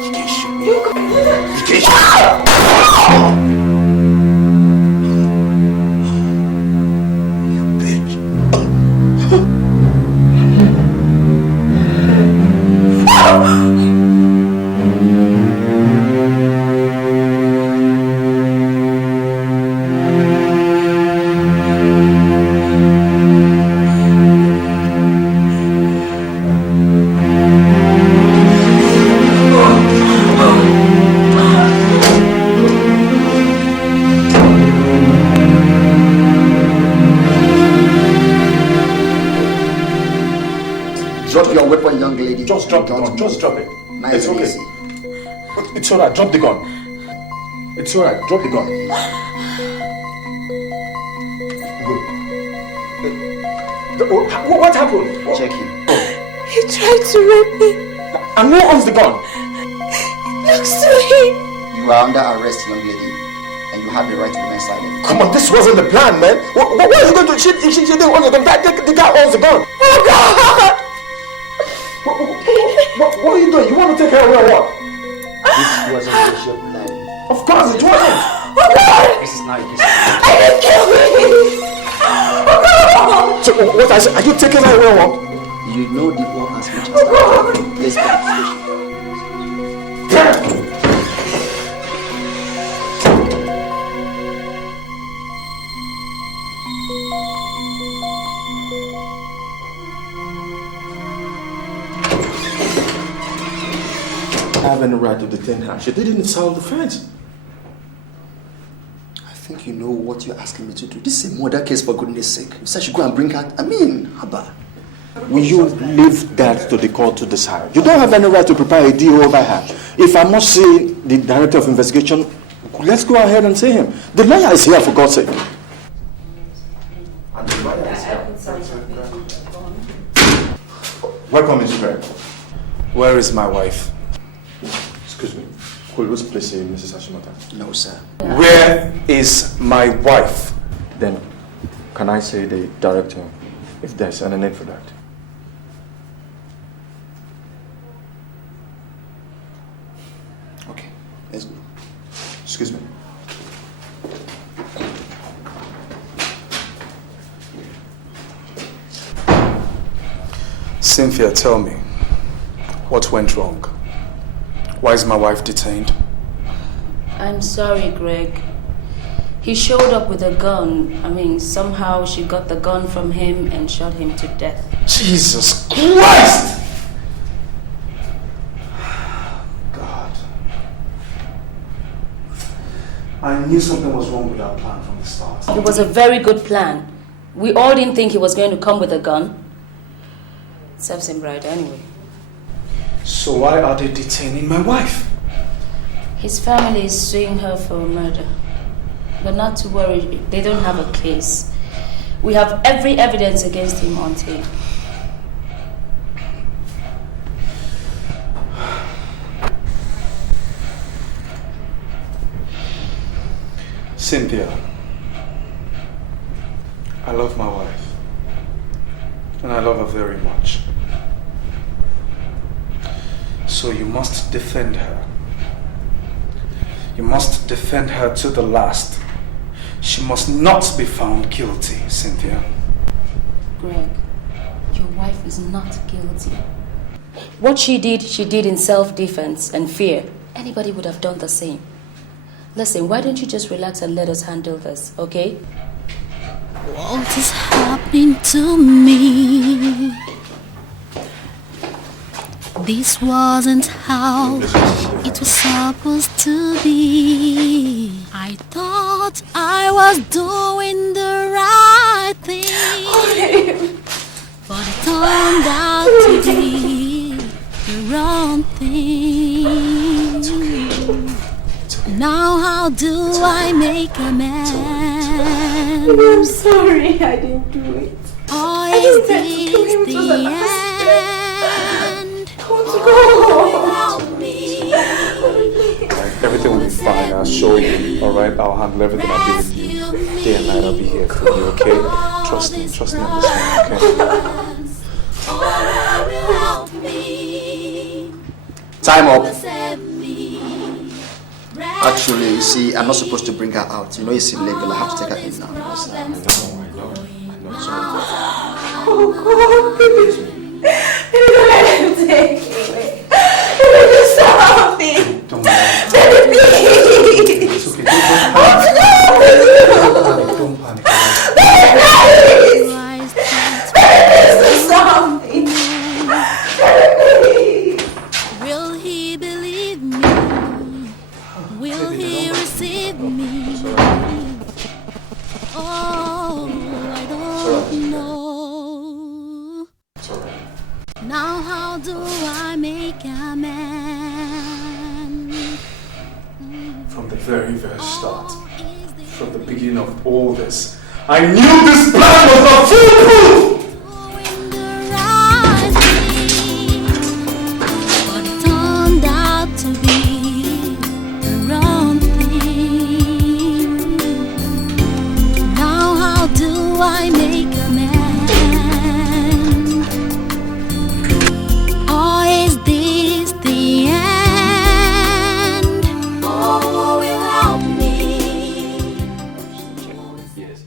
You can't shoot me. You come any closer. You can't shoot me. Drop your weapon, young lady. Just drop the gun. Just drop it. Nice it's and okay. easy. It's alright. Drop the gun. It's alright. Drop the gun. Good. What happened? Check him. He tried to rape me. And who owns the gun? Next to him. You are under arrest, young lady, and you have the right to remain silent. Come on, this wasn't the plan, man. What are you going to do? She didn't own the gun. The guy owns the gun. Oh God! What are you doing? You want to take her away or what? This wasn't your plan. Of course it wasn't. Oh God! This is not your I didn't kill me! Oh God! So what I said, are you taking her away or what? You know the law as much as I do. Let's go to the station. I have any right to detain her. She didn't self-defense. I think you know what you're asking me to do. This is a murder case, for goodness sake. You said I should go and bring her. I mean, Haba. Will you leave that to the court to decide? You don't have any right to prepare a deal over her. If I must see the director of investigation, let's go ahead and see him. The lawyer is here, for God's sake. Welcome, Mr. Gregg. Where is my wife? Excuse me. Could you please say Mrs. Hashimota? No, sir. Where is my wife? Then, can I say the director, if there's any need for that? Okay, let's go. Excuse me. Cynthia, tell me, what went wrong? Why is my wife detained? I'm sorry, Greg. He showed up with a gun. I mean, somehow she got the gun from him and shot him to death. Jesus Christ! God. I knew something was wrong with our plan from the start. It was a very good plan. We all didn't think he was going to come with a gun. Serves him right anyway. So why are they detaining my wife? His family is suing her for murder. But not to worry, they don't have a case. We have every evidence against him on tape. Cynthia, I love my wife. And I love her very much. So you must defend her. You must defend her to the last. She must not be found guilty, Cynthia. Greg, your wife is not guilty. What she did in self-defense and fear. Anybody would have done the same. Listen, why don't you just relax and let us handle this, okay? What is happening to me? This wasn't how it was supposed to be. I thought I was doing the right thing, but it turned out to be the wrong thing. Now how do I make amends? I'm sorry, I didn't do it. Or is this the end? Without me? Everything will be fine. I'll show you. Alright, I'll handle everything. I'll be with you. night, I'll be here for you, okay? Trust me on this one, okay? Time up. Actually, you see, I'm not supposed to bring her out. You know it's illegal. I have to take her in now. I know. Oh God, baby, don't let him take me. Baby, stop me. Don't worry. Baby, It's okay. Don't panic. Will he believe me? Will he receive me? Oh, I don't know. Now how do I make a man? From the very start, from the beginning of all this, I knew this plan was not foolproof! But it turned out to be the wrong thing. Now how do I make a man? Or is this the end? Oh, will help me. Yes.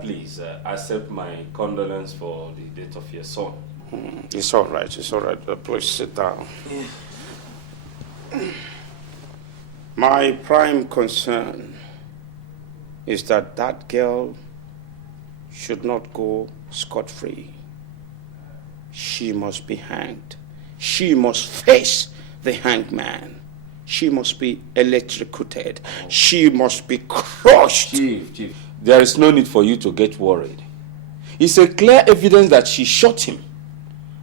Please accept my condolence for the death of your son. It's all right. Please sit down. My prime concern is that that girl should not go scot-free. She must be hanged. She must face the hanged man. She must be electrocuted. She must be crushed. Chief, there is no need for you to get worried. It's a clear evidence that she shot him.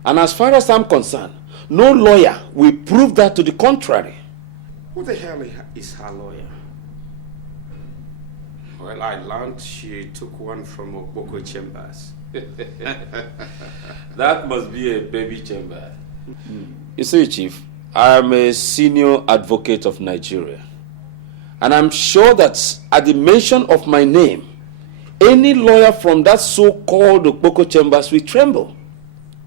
And as far as I'm concerned, no lawyer will prove that to the contrary. Who the hell is her lawyer? Well, I learned she took one from Ogboko Chambers. That must be a baby chamber. You see, Chief, I am a senior advocate of Nigeria. And I'm sure that at the mention of my name, any lawyer from that so-called Ogboko Chambers will tremble.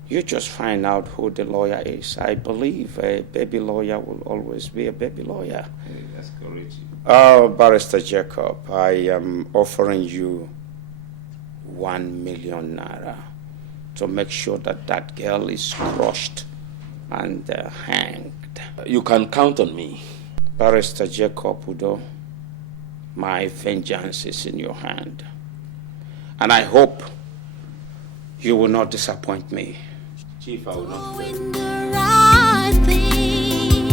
You just find out who the lawyer is. I believe a baby lawyer will always be a baby lawyer. Hey, that's correct. Barrister Jacob, I am offering you 1 million naira to make sure that that girl is crushed and hanged. You can count on me. Barrister Jacob Udo, my vengeance is in your hand. And I hope you will not disappoint me. Chief, I will not. Doing the right thing,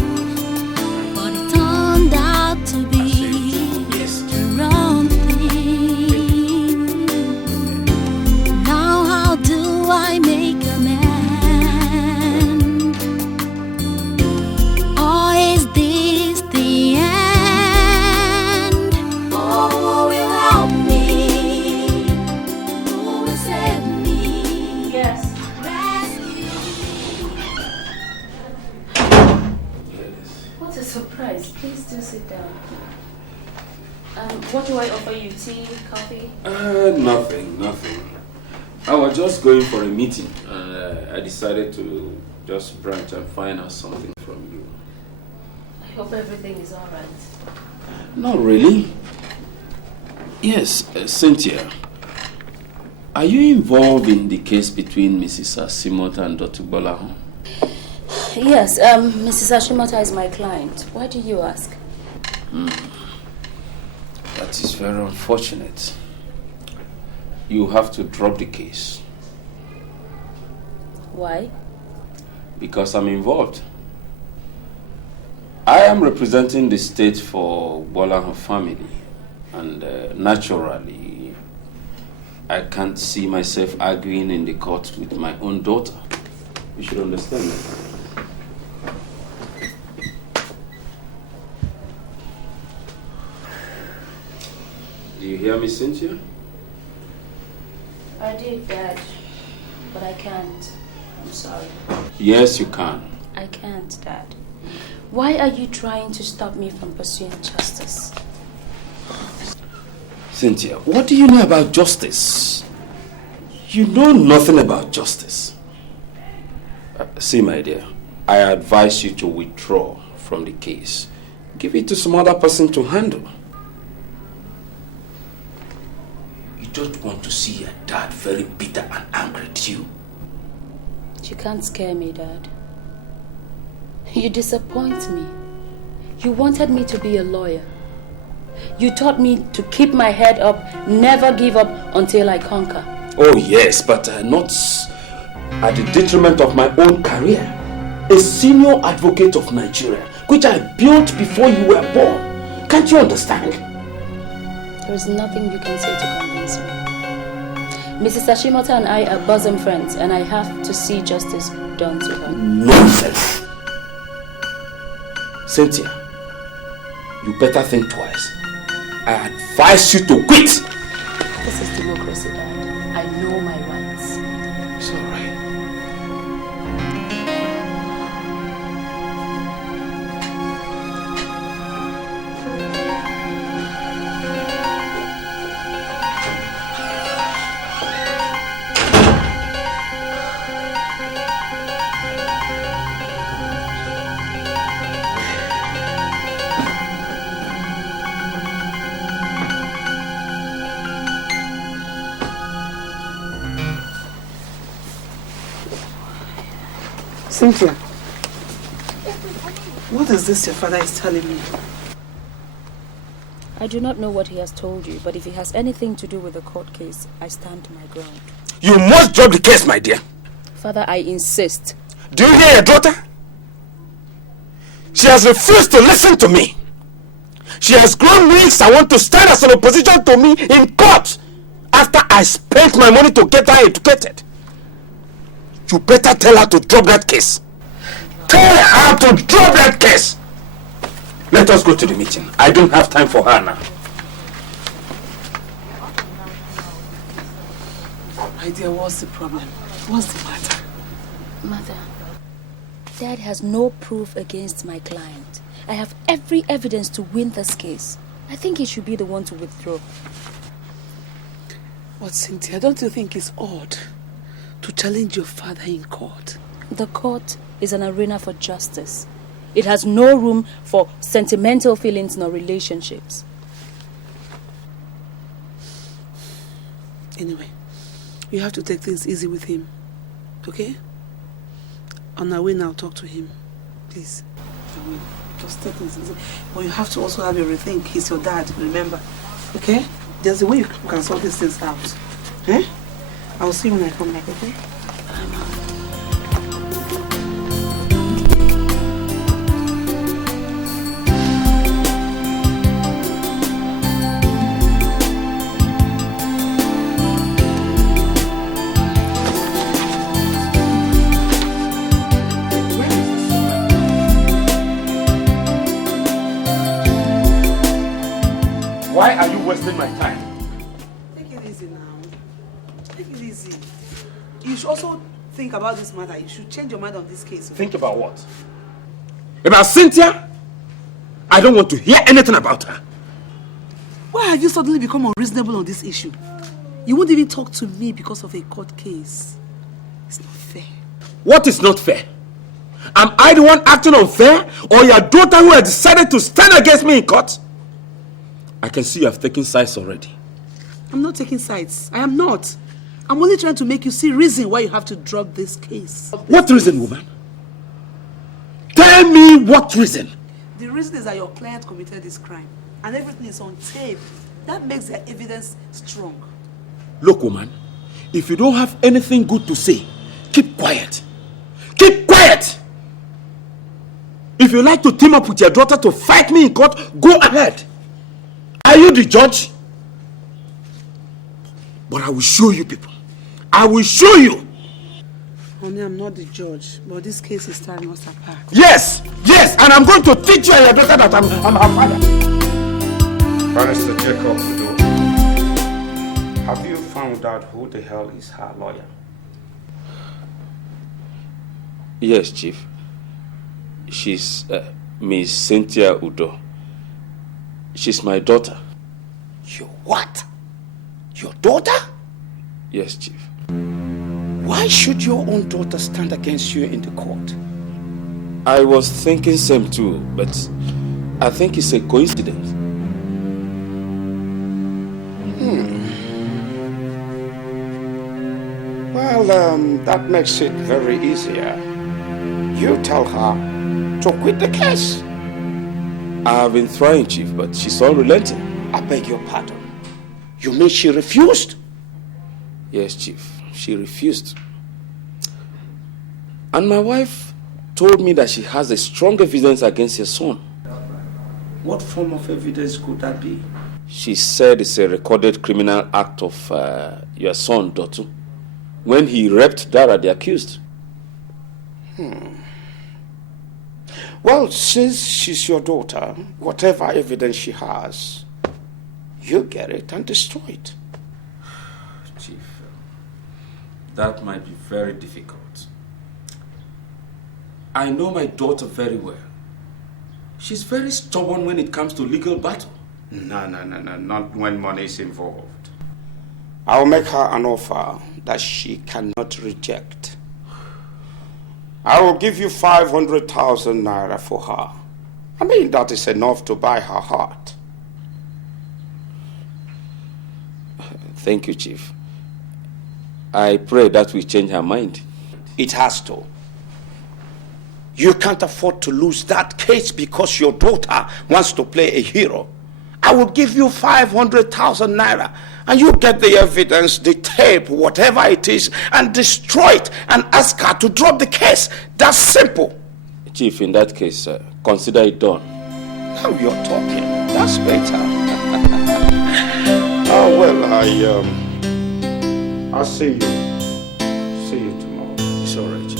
but it turned out to be the wrong thing. Now how do I make a man? Or is this the end? Oh, will help me. Who will save me? Yes. What a surprise. Please do sit down. What do I offer you? Tea, coffee? Nothing. I was just going for a meeting. I decided to just branch and find out something from you. I hope everything is all right. Not really. Yes, Cynthia. Are you involved in the case between Mrs. Asimota and Dr. Bolahu? Yes, Mrs. Ashimota is my client. Why do you ask? That is very unfortunate. You have to drop the case. Why? Because I'm involved. I am representing the state for Bolahu family. And naturally, I can't see myself arguing in the court with my own daughter. You should understand that. Do you hear me, Cynthia? I did, Dad, but I can't. I'm sorry. Yes, you can. I can't, Dad. Why are you trying to stop me from pursuing justice? Cynthia, what do you know about justice? You know nothing about justice. See, my dear, I advise you to withdraw from the case. Give it to some other person to handle. You don't want to see your dad very bitter and angry at you. You can't scare me, Dad. You disappoint me. You wanted me to be a lawyer. You taught me to keep my head up, never give up until I conquer. Oh yes, but not at the detriment of my own career. A senior advocate of Nigeria, which I built before you were born. Can't you understand? There is nothing you can say to convince me. Mrs. Hashimoto and I are bosom friends, and I have to see justice done to her. Nonsense. Cynthia, you better think twice. I advise you to quit. This is democracy, Dad. I know my rights. It's all right. Cynthia, what is this your father is telling me? I do not know what he has told you, but if he has anything to do with the court case, I stand my ground. You must drop the case, my dear. Father, I insist. Do you hear your daughter? She has refused to listen to me. She has grown wings and want to stand as an opposition to me in court after I spent my money to get her educated. You better tell her to drop that case. Tell her to drop that case. Let us go to the meeting. I don't have time for her now. My dear, what's the problem? What's the matter? Mother, Dad has no proof against my client. I have every evidence to win this case. I think he should be the one to withdraw. What, Cynthia, don't you think it's odd to challenge your father in court? The court is an arena for justice. It has no room for sentimental feelings nor relationships. Anyway, you have to take things easy with him, okay? On our way now, talk to him, please. Just take things easy. But you have to also have your rethink. He's your dad, remember, okay? There's a way you can sort these things out. Eh? I'll see you when I come back, okay? Why are you wasting my time? Take it easy now. Take it easy. You should also think about this matter. You should change your mind on this case. Okay? Think about what? About Cynthia? I don't want to hear anything about her. Why have you suddenly become unreasonable on this issue? You won't even talk to me because of a court case. It's not fair. What is not fair? Am I the one acting unfair, or your daughter who has decided to stand against me in court? I can see you have taken sides already. I'm not taking sides. I am not. I'm only trying to make you see reason why you have to drop this case. What reason, woman? Tell me what reason? The reason is that your client committed this crime and everything is on tape. That makes the evidence strong. Look, woman, if you don't have anything good to say, keep quiet. Keep quiet! If you like to team up with your daughter to fight me in court, go ahead. Are you the judge? But I will show you people. I will show you. Honey, I'm not the judge, but this case is tearing us apart. Yes, yes, and I'm going to teach you and your daughter that I'm her father. Barrister Jacob, have you found out who the hell is her lawyer? Yes, Chief. She's Miss Cynthia Udo. She's my daughter. You what? Your daughter? Yes, Chief. Why should your own daughter stand against you in the court? I was thinking same too, but I think it's a coincidence. Well, that makes it very easier. You tell her to quit the case. I've been trying, Chief, but she's unrelenting. I beg your pardon. You mean she refused? Yes, Chief. She refused. And my wife told me that she has a strong evidence against her son. What form of evidence could that be? She said it's a recorded criminal act of your son, Dotu, when he raped Dara, the accused. Well, since she's your daughter, whatever evidence she has, you get it and destroy it. Chief, that might be very difficult. I know my daughter very well. She's very stubborn when it comes to legal battle. No, not when money is involved. I'll make her an offer that she cannot reject. I will give you 500,000 naira for her. I mean, that is enough to buy her heart. Thank you, Chief. I pray that will change her mind. It has to. You can't afford to lose that case because your daughter wants to play a hero. I will give you 500,000 naira and you get the evidence, the tape, whatever it is, and destroy it and ask her to drop the case. That's simple. Chief, in that case, consider it done. Now you're talking. That's better. Oh, well, I'll see you. See you tomorrow. It's all right, Chief.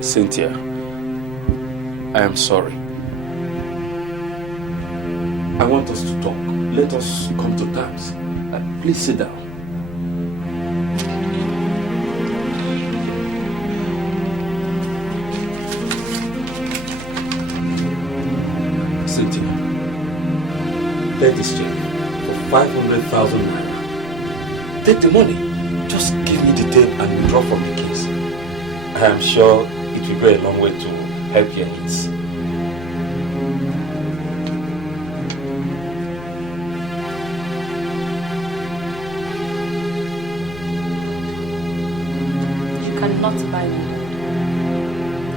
Cynthia, I am sorry. I want us to talk. Let us come to terms. Please sit down. Cynthia, take this check for 500,000 naira. Take the money. Just give me the tape and withdraw from the case. I am sure it will go a long way to help your needs. You cannot buy me.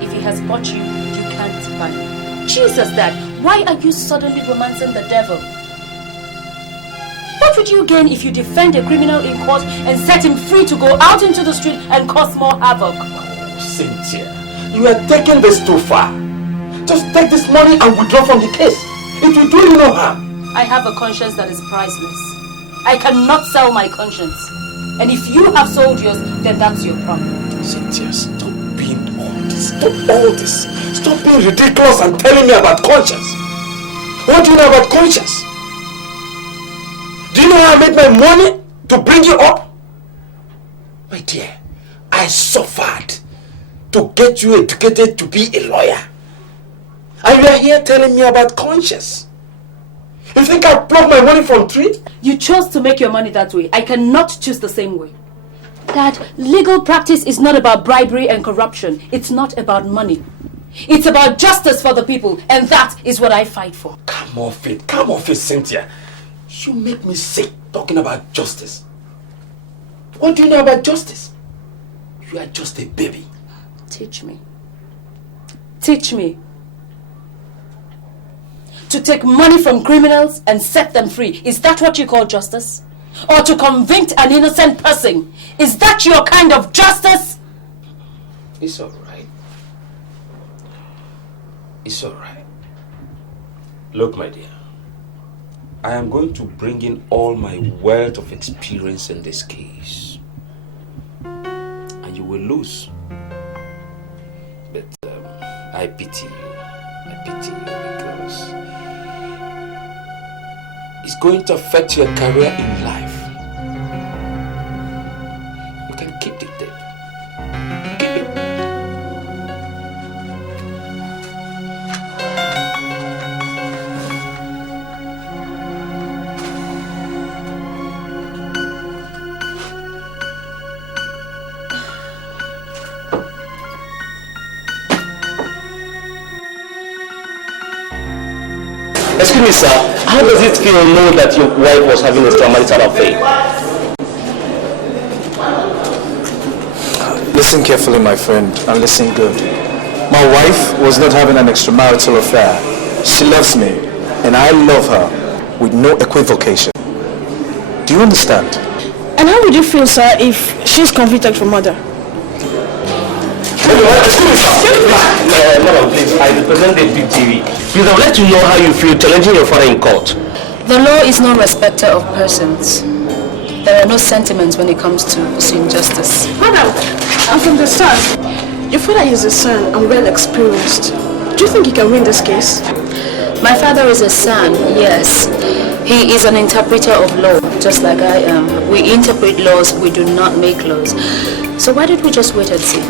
If he has bought you, you can't buy me. Jesus, Dad, why are you suddenly romancing the devil? What would you gain if you defend a criminal in court and set him free to go out into the street and cause more havoc? Cynthia, you are taking this too far. Just take this money and withdraw from the case. It will do you no harm. I have a conscience that is priceless. I cannot sell my conscience. And if you have sold yours, then that's your problem. Cynthia, stop being all this. Stop all this. Stop being ridiculous and telling me about conscience. What do you know about conscience? Do you know how I made my money to bring you up? My dear, I suffered to get you educated to be a lawyer. And you are here telling me about conscience. You think I pluck my money from tree? You chose to make your money that way. I cannot choose the same way. Dad, legal practice is not about bribery and corruption. It's not about money. It's about justice for the people, and that is what I fight for. Come off it, Cynthia. You make me sick talking about justice. What do you know about justice? You are just a baby. Teach me. Teach me. To take money from criminals and set them free. Is that what you call justice? Or to convict an innocent person? Is that your kind of justice? It's all right. It's all right. Look, my dear, I am going to bring in all my wealth of experience in this case. And you will lose. But I pity you. I pity you because it's going to affect your career in life. You can keep the tape. Keep it. Excuse me, sir. How does it feel knowing that your wife was having a extramarital affair? Listen carefully, my friend, and listen good. My wife was not having an extramarital affair. She loves me, and I love her with no equivocation. Do you understand? And how would you feel, sir, if she's convicted for murder? Madam, please, I represent the Big TV. Please, I would like to know how you feel challenging your father in court. The law is no respecter of persons. There are no sentiments when it comes to pursuing justice. Madam, I'm from the start. Your father is a son and well experienced. Do you think he can win this case? My father is a son, yes. He is an interpreter of law, just like I am. We interpret laws, we do not make laws. So why don't we just wait and see?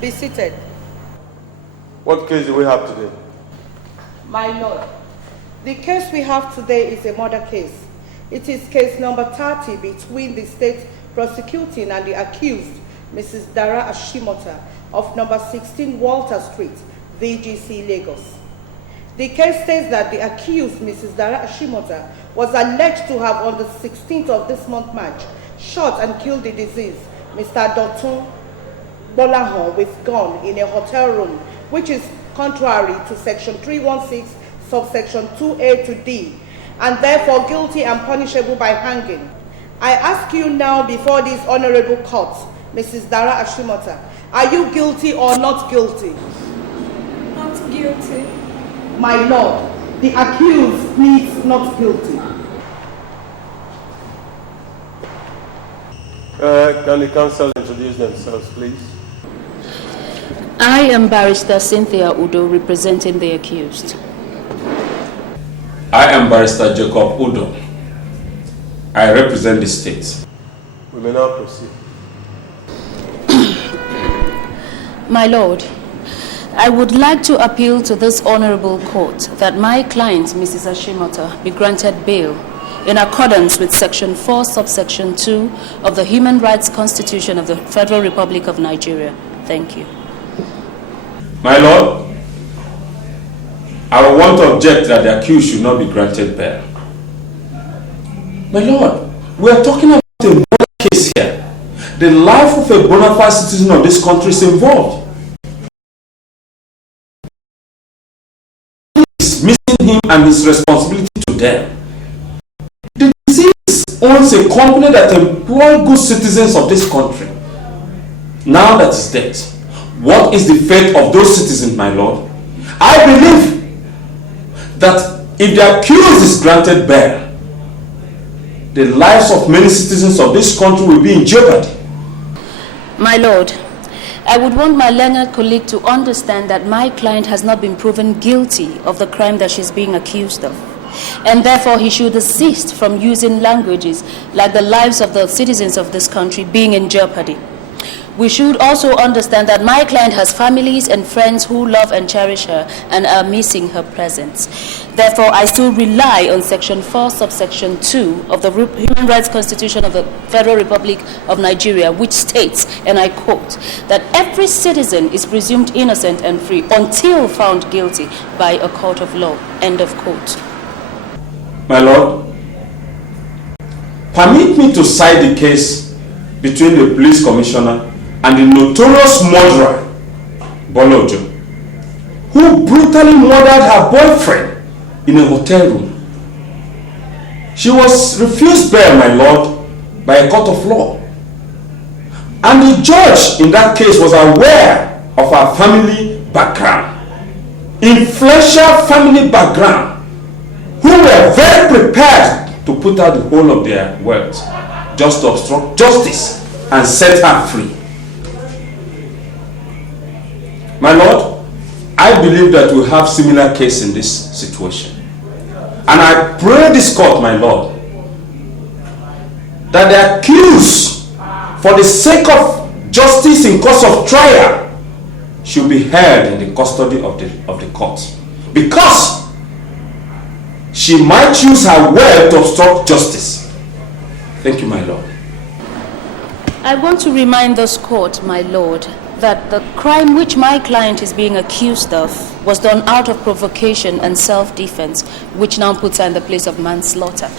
Be seated. What case do we have today? My lord, the case we have today is a murder case. It is case number 30 between the state prosecuting and the accused, Mrs. Dara Ashimota, of number 16 Walter Street, VGC, Lagos. The case states that the accused, Mrs. Dara Ashimota, was alleged to have on the 16th of this month, March, shot and killed the deceased, Mr. Dotun Bolahon, with gun in a hotel room, which is contrary to section 316, subsection 2A to D, and therefore guilty and punishable by hanging. I ask you now before this honorable court, Mrs. Dara Ashimota, are you guilty or not guilty? Not guilty. My lord, the accused pleads not guilty. Can the counsel introduce themselves, please? I am Barrister Cynthia Udo, representing the accused. I am Barrister Jacob Udo. I represent the state. We may now proceed. My lord, I would like to appeal to this honorable court that my client, Mrs. Ashimota, be granted bail in accordance with Section 4, Subsection 2 of the Human Rights Constitution of the Federal Republic of Nigeria. Thank you. My lord, I will want to object that the accused should not be granted bail. My lord, we are talking about a murder case here. The life of a bona fide citizen of this country is involved. Missing him and his responsibility to them. The deceased owns a company that employs good citizens of this country. Now that he's dead, what is the fate of those citizens, my lord? I believe that if the accused is granted bail, the lives of many citizens of this country will be in jeopardy. My lord, I would want my learned colleague to understand that my client has not been proven guilty of the crime that she's being accused of. And therefore he should desist from using languages like the lives of the citizens of this country being in jeopardy. We should also understand that my client has families and friends who love and cherish her and are missing her presence. Therefore, I still rely on Section 4, Subsection 2 of the Human Rights Constitution of the Federal Republic of Nigeria, which states, and I quote, that every citizen is presumed innocent and free until found guilty by a court of law. End of quote. My lord, permit me to cite the case between the police commissioner and the notorious murderer, Bolojo, who brutally murdered her boyfriend in a hotel room. She was refused bail, my lord, by a court of law. And the judge in that case was aware of our family background, influential family background, who were very prepared to put out the whole of their wealth just to obstruct justice and set her free. My Lord, I believe that we have similar case in this situation. And I pray this court, my Lord, that the accused, for the sake of justice in course of trial, should be held in the custody of the court. Because she might use her word to obstruct justice. Thank you, my Lord. I want to remind this court, my lord, that the crime which my client is being accused of was done out of provocation and self-defense, which now puts her in the place of manslaughter.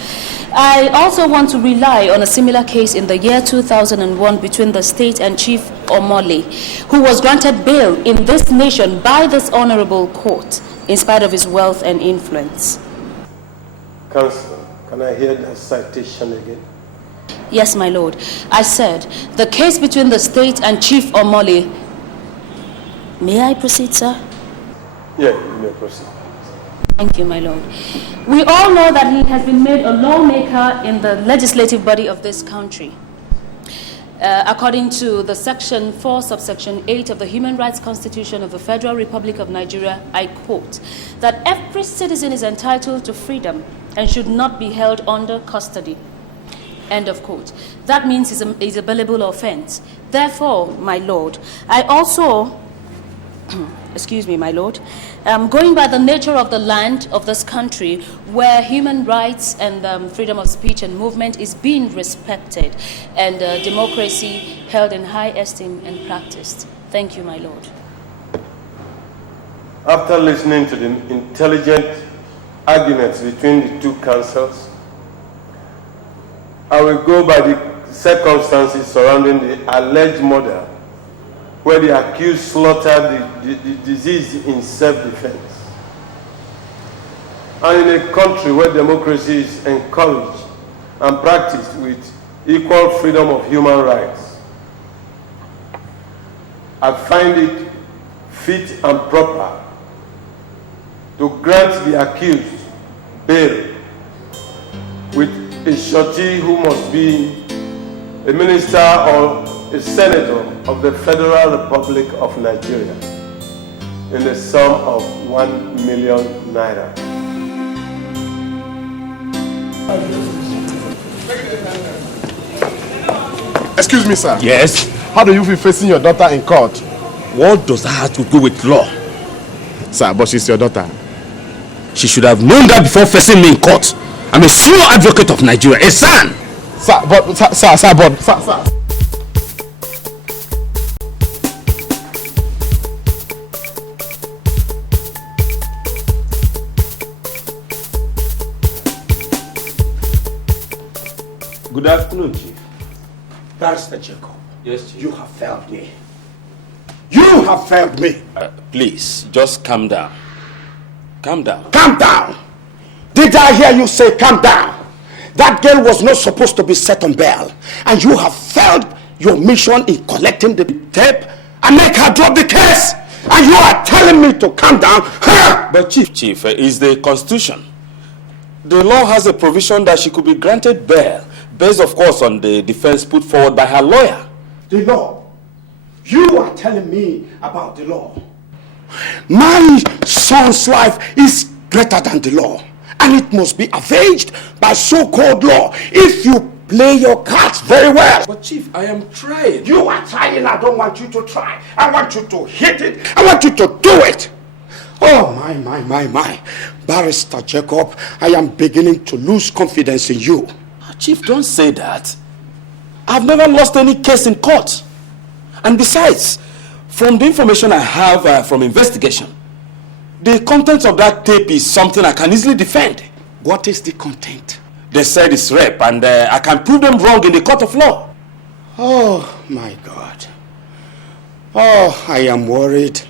I also want to rely on a similar case in the year 2001 between the state and Chief Omolli, who was granted bail in this nation by this honorable court in spite of his wealth and influence. Counsel, can I hear that citation again? Yes, my lord. I said, the case between the state and Chief Omolli. May I proceed, sir? Yeah, you may proceed. Thank you, my lord. We all know that he has been made a lawmaker in the legislative body of this country. According to the Section 4, subsection 8 of the Human Rights Constitution of the Federal Republic of Nigeria, I quote, that every citizen is entitled to freedom and should not be held under custody. End of quote. That means it's a bailable offense. Therefore, my lord, I also, excuse me, my lord, going by the nature of the land of this country where human rights and freedom of speech and movement is being respected and democracy held in high esteem and practiced. Thank you, my lord. After listening to the intelligent arguments between the two counsels, I will go by the circumstances surrounding the alleged murder where the accused slaughtered the deceased in self-defense. And in a country where democracy is encouraged and practiced with equal freedom of human rights, I find it fit and proper to grant the accused bail with a surety who must be a minister or a senator of the Federal Republic of Nigeria in the sum of 1 million naira. Excuse me, sir. Yes? How do you feel facing your daughter in court? What does that have to do with law? Sir, but she's your daughter. She should have known that before facing me in court. I'm a senior advocate of Nigeria, a son. Sir, sir. Good afternoon, Chief. Barrister Jacob. Yes, Chief. You have failed me. You have failed me. Please, just calm down. Calm down. Calm down. Did I hear you say calm down? That girl was not supposed to be set on bail. And you have failed your mission in collecting the tape and make her drop the case. And you are telling me to calm down? Huh? But Chief, it's the Constitution. The law has a provision that she could be granted bail, based of course on the defense put forward by her lawyer. The law? You are telling me about the law. My son's life is greater than the law. And it must be avenged by so-called law if you play your cards very well. But Chief, I am trying. You are trying. I don't want you to try. I want you to hit it. I want you to do it. Oh, my. Barrister Jacob, I am beginning to lose confidence in you. Chief, don't say that. I've never lost any case in court. And besides, from the information I have from investigation, the contents of that tape is something I can easily defend. What is the content? They said it's rape, and I can prove them wrong in the court of law. Oh, my God. Oh, I am worried.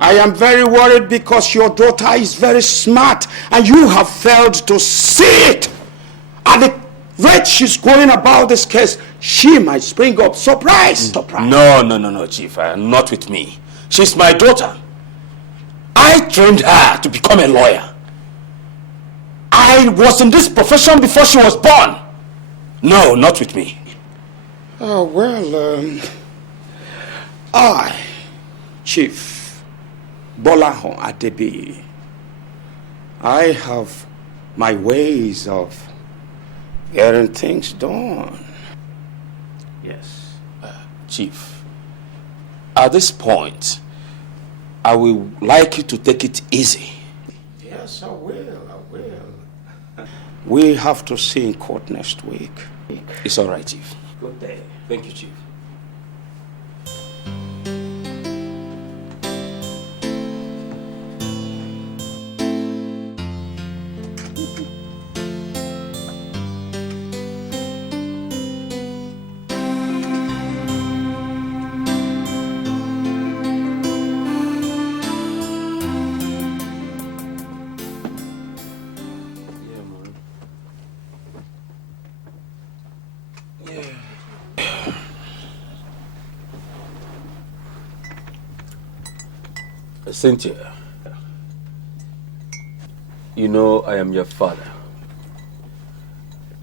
I am very worried because your daughter is very smart and you have failed to see it. At the rate she's going about this case, she might spring up. Surprise! Surprise! No, Chief. Not with me. She's my daughter. I trained her to become a lawyer. I was in this profession before she was born. No, not with me. Oh, well, I, Chief Bolaho Adebi, I have my ways of getting things done. Yes. Chief, at this point, I would like you to take it easy. Yes, I will. We have to see in court next week. It's all right, Chief. Good day. Thank you, Chief. Cynthia, you know I am your father,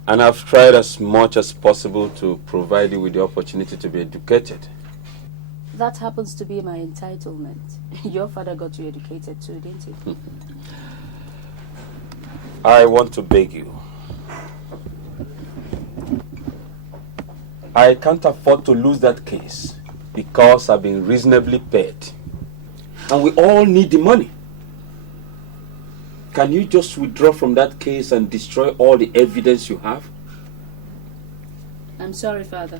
and I've tried as much as possible to provide you with the opportunity to be educated. That happens to be my entitlement. Your father got you educated too, didn't he? I want to beg you. I can't afford to lose that case because I've been reasonably paid. And we all need the money. Can you just withdraw from that case and destroy all the evidence you have? I'm sorry, Father.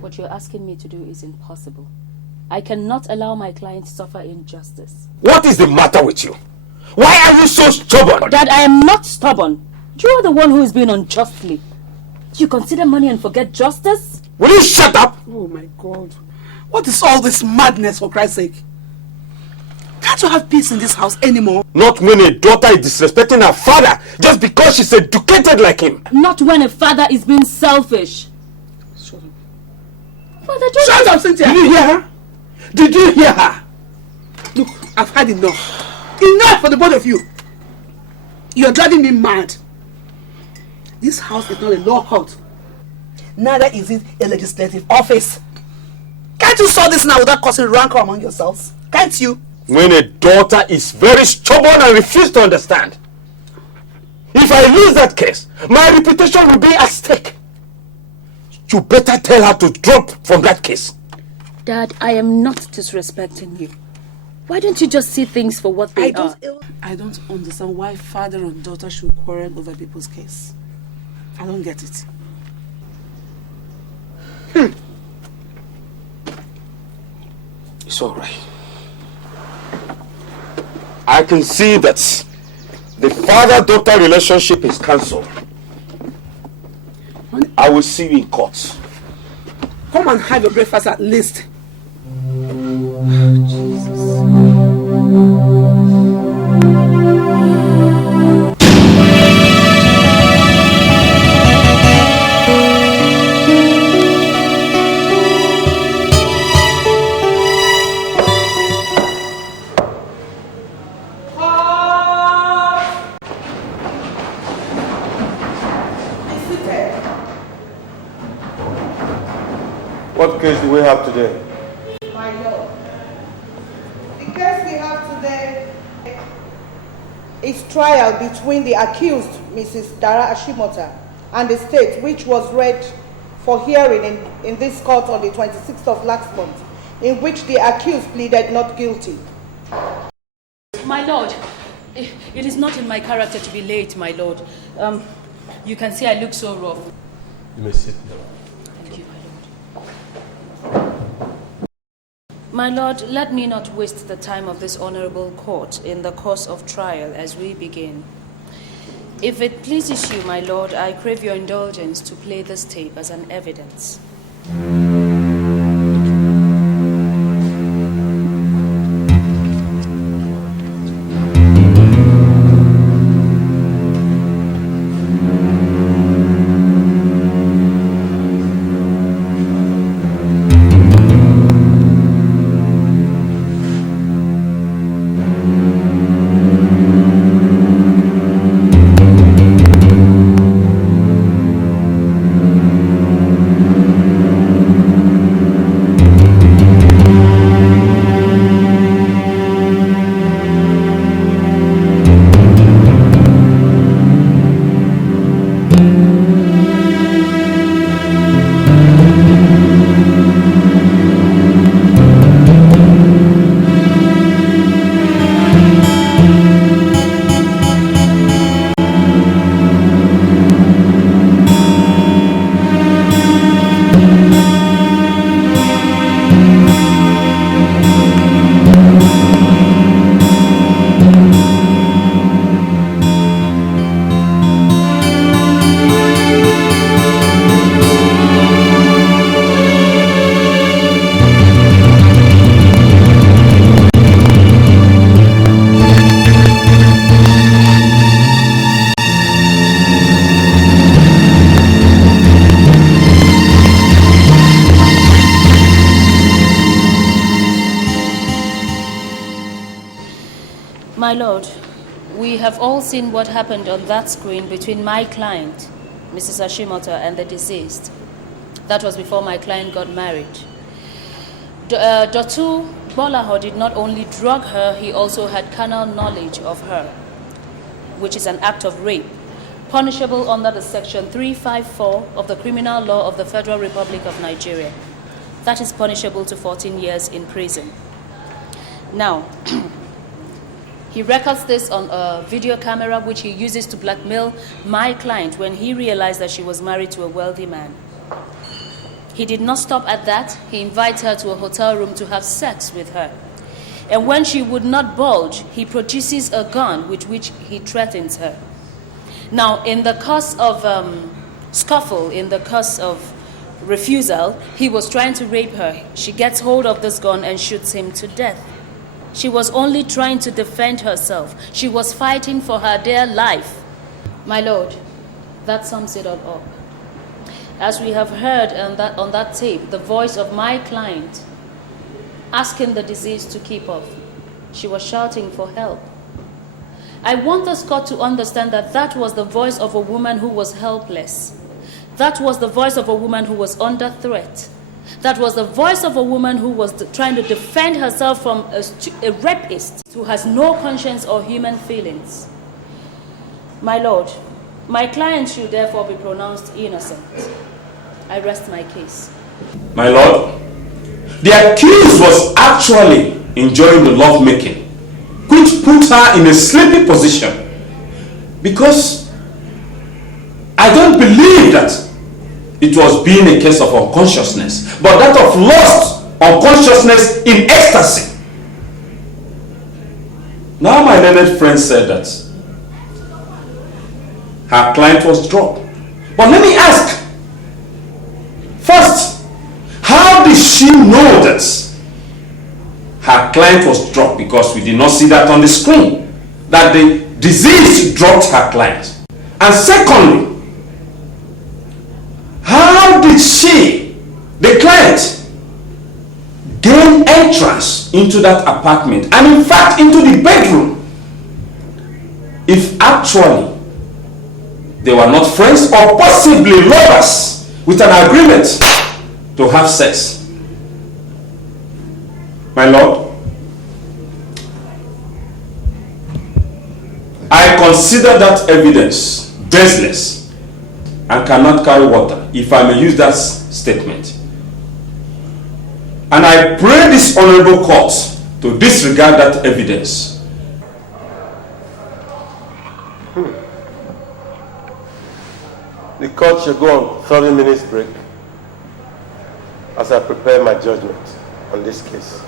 What you're asking me to do is impossible. I cannot allow my client to suffer injustice. What is the matter with you? Why are you so stubborn? Dad, I am not stubborn. You are the one who is being unjustly. You consider money and forget justice? Will you shut up? Oh my God. What is all this madness, for Christ's sake? Can't you have peace in this house anymore? Not when a daughter is disrespecting her father just because she's educated like him. Not when a father is being selfish. Shut up. Father, don't... Shut up, Cynthia! Did you hear her? Did you hear her? Look, I've had enough. Enough for the both of you. You're driving me mad. This house is not a law court. Neither is it a legislative office. Can't you solve this now without causing rancor among yourselves? Can't you? When a daughter is very stubborn and refuses to understand. If I lose that case, my reputation will be at stake. You better tell her to drop from that case. Dad, I am not disrespecting you. Why don't you just see things for what they are? I don't understand why father and daughter should quarrel over people's case. I don't get it. It's all right. I can see that the father-daughter relationship is cancelled. I will see you in court. Come and have your breakfast at least. What case do we have today? My lord, the case we have today is trial between the accused, Mrs. Dara Ashimota, and the state, which was read for hearing in this court on the 26th of last month, in which the accused pleaded not guilty. My lord, it is not in my character to be late, my lord. You can see I look so rough. You may sit down. Thank you, my lord. My lord, let me not waste the time of this honorable court in the course of trial as we begin. If it pleases you, my lord, I crave your indulgence to play this tape as an evidence. My lord, we have all seen what happened on that screen between my client, Mrs. Ashimoto, and the deceased. That was before my client got married. Dr. Bolaho did not only drug her, he also had carnal knowledge of her, which is an act of rape, punishable under the section 354 of the Criminal Law of the Federal Republic of Nigeria. That is punishable to 14 years in prison. Now, he records this on a video camera which he uses to blackmail my client when he realized that she was married to a wealthy man. He did not stop at that. He invites her to a hotel room to have sex with her. And when she would not budge, he produces a gun with which he threatens her. Now, in the course of scuffle, in the course of refusal, he was trying to rape her. She gets hold of this gun and shoots him to death. She was only trying to defend herself. She was fighting for her dear life. My lord, that sums it all up. As we have heard on that tape, the voice of my client asking the deceased to keep off. She was shouting for help. I want this court to understand that that was the voice of a woman who was helpless. That was the voice of a woman who was under threat. That was the voice of a woman who was trying to defend herself from a rapist who has no conscience or human feelings. My lord, my client should therefore be pronounced innocent. I rest my case. My lord, the accused was actually enjoying the lovemaking, which put her in a sleepy position, because I don't believe that it was being a case of unconsciousness, but that of lost unconsciousness in ecstasy. Now my learned friend said that her client was drugged. But let me ask, first, how did she know that her client was drugged? Because we did not see that on the screen, that the disease drugged her client. And secondly, how did she, the client, gain entrance into that apartment and in fact into the bedroom if actually they were not friends or possibly lovers with an agreement to have sex? My lord, I consider that evidence baseless and cannot carry water, if I may use that statement. And I pray this honorable court to disregard that evidence. The court shall go on 30 minutes break as I prepare my judgment on this case.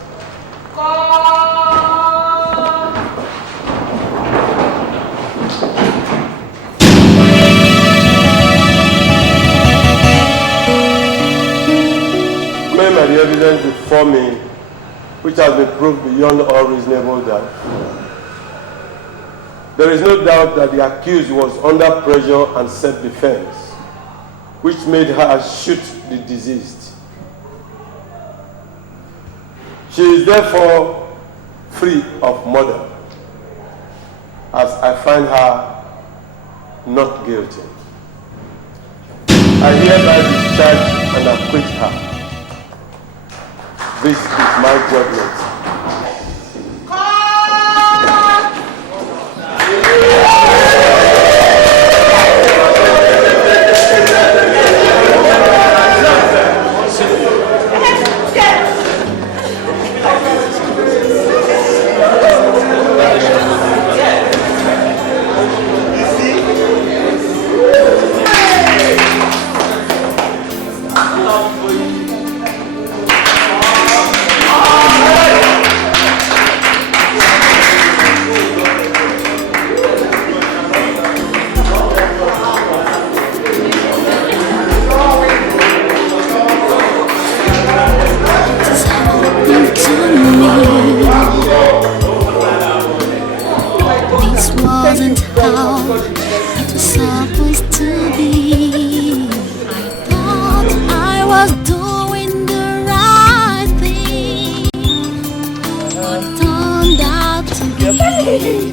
By the evidence before me, which has been proved beyond all reasonable doubt, there is no doubt that the accused was under pressure and self-defense, which made her shoot the deceased. She is therefore free of murder, as I find her not guilty. I hereby discharge and acquit her. This is my judgment. Yep. Baby,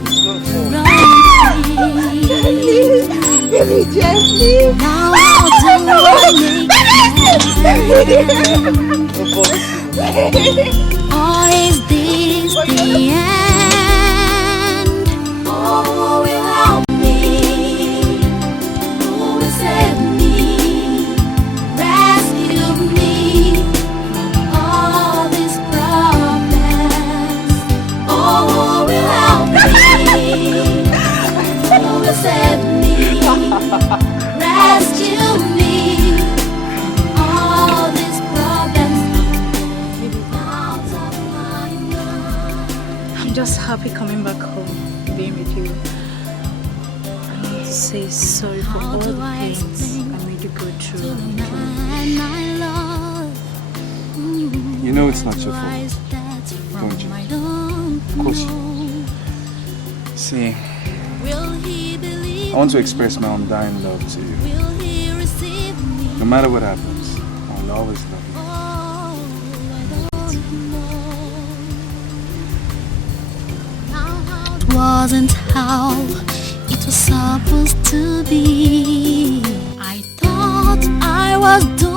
gently. Now how do I make it? Or is this the end? Oh, who will help me? Who will save me? Rescue me from all these problems. Oh, who will help me? Who will save me? Rescue me from all these problems. I'm just happy coming back home, being with you. I want to say sorry for all the pains I made you go through. You know it's not your fault, don't you? Of course you do. See, I want to express my undying love to you. No matter what happens, I'll always love you. It wasn't how it was supposed to be. I thought I was doing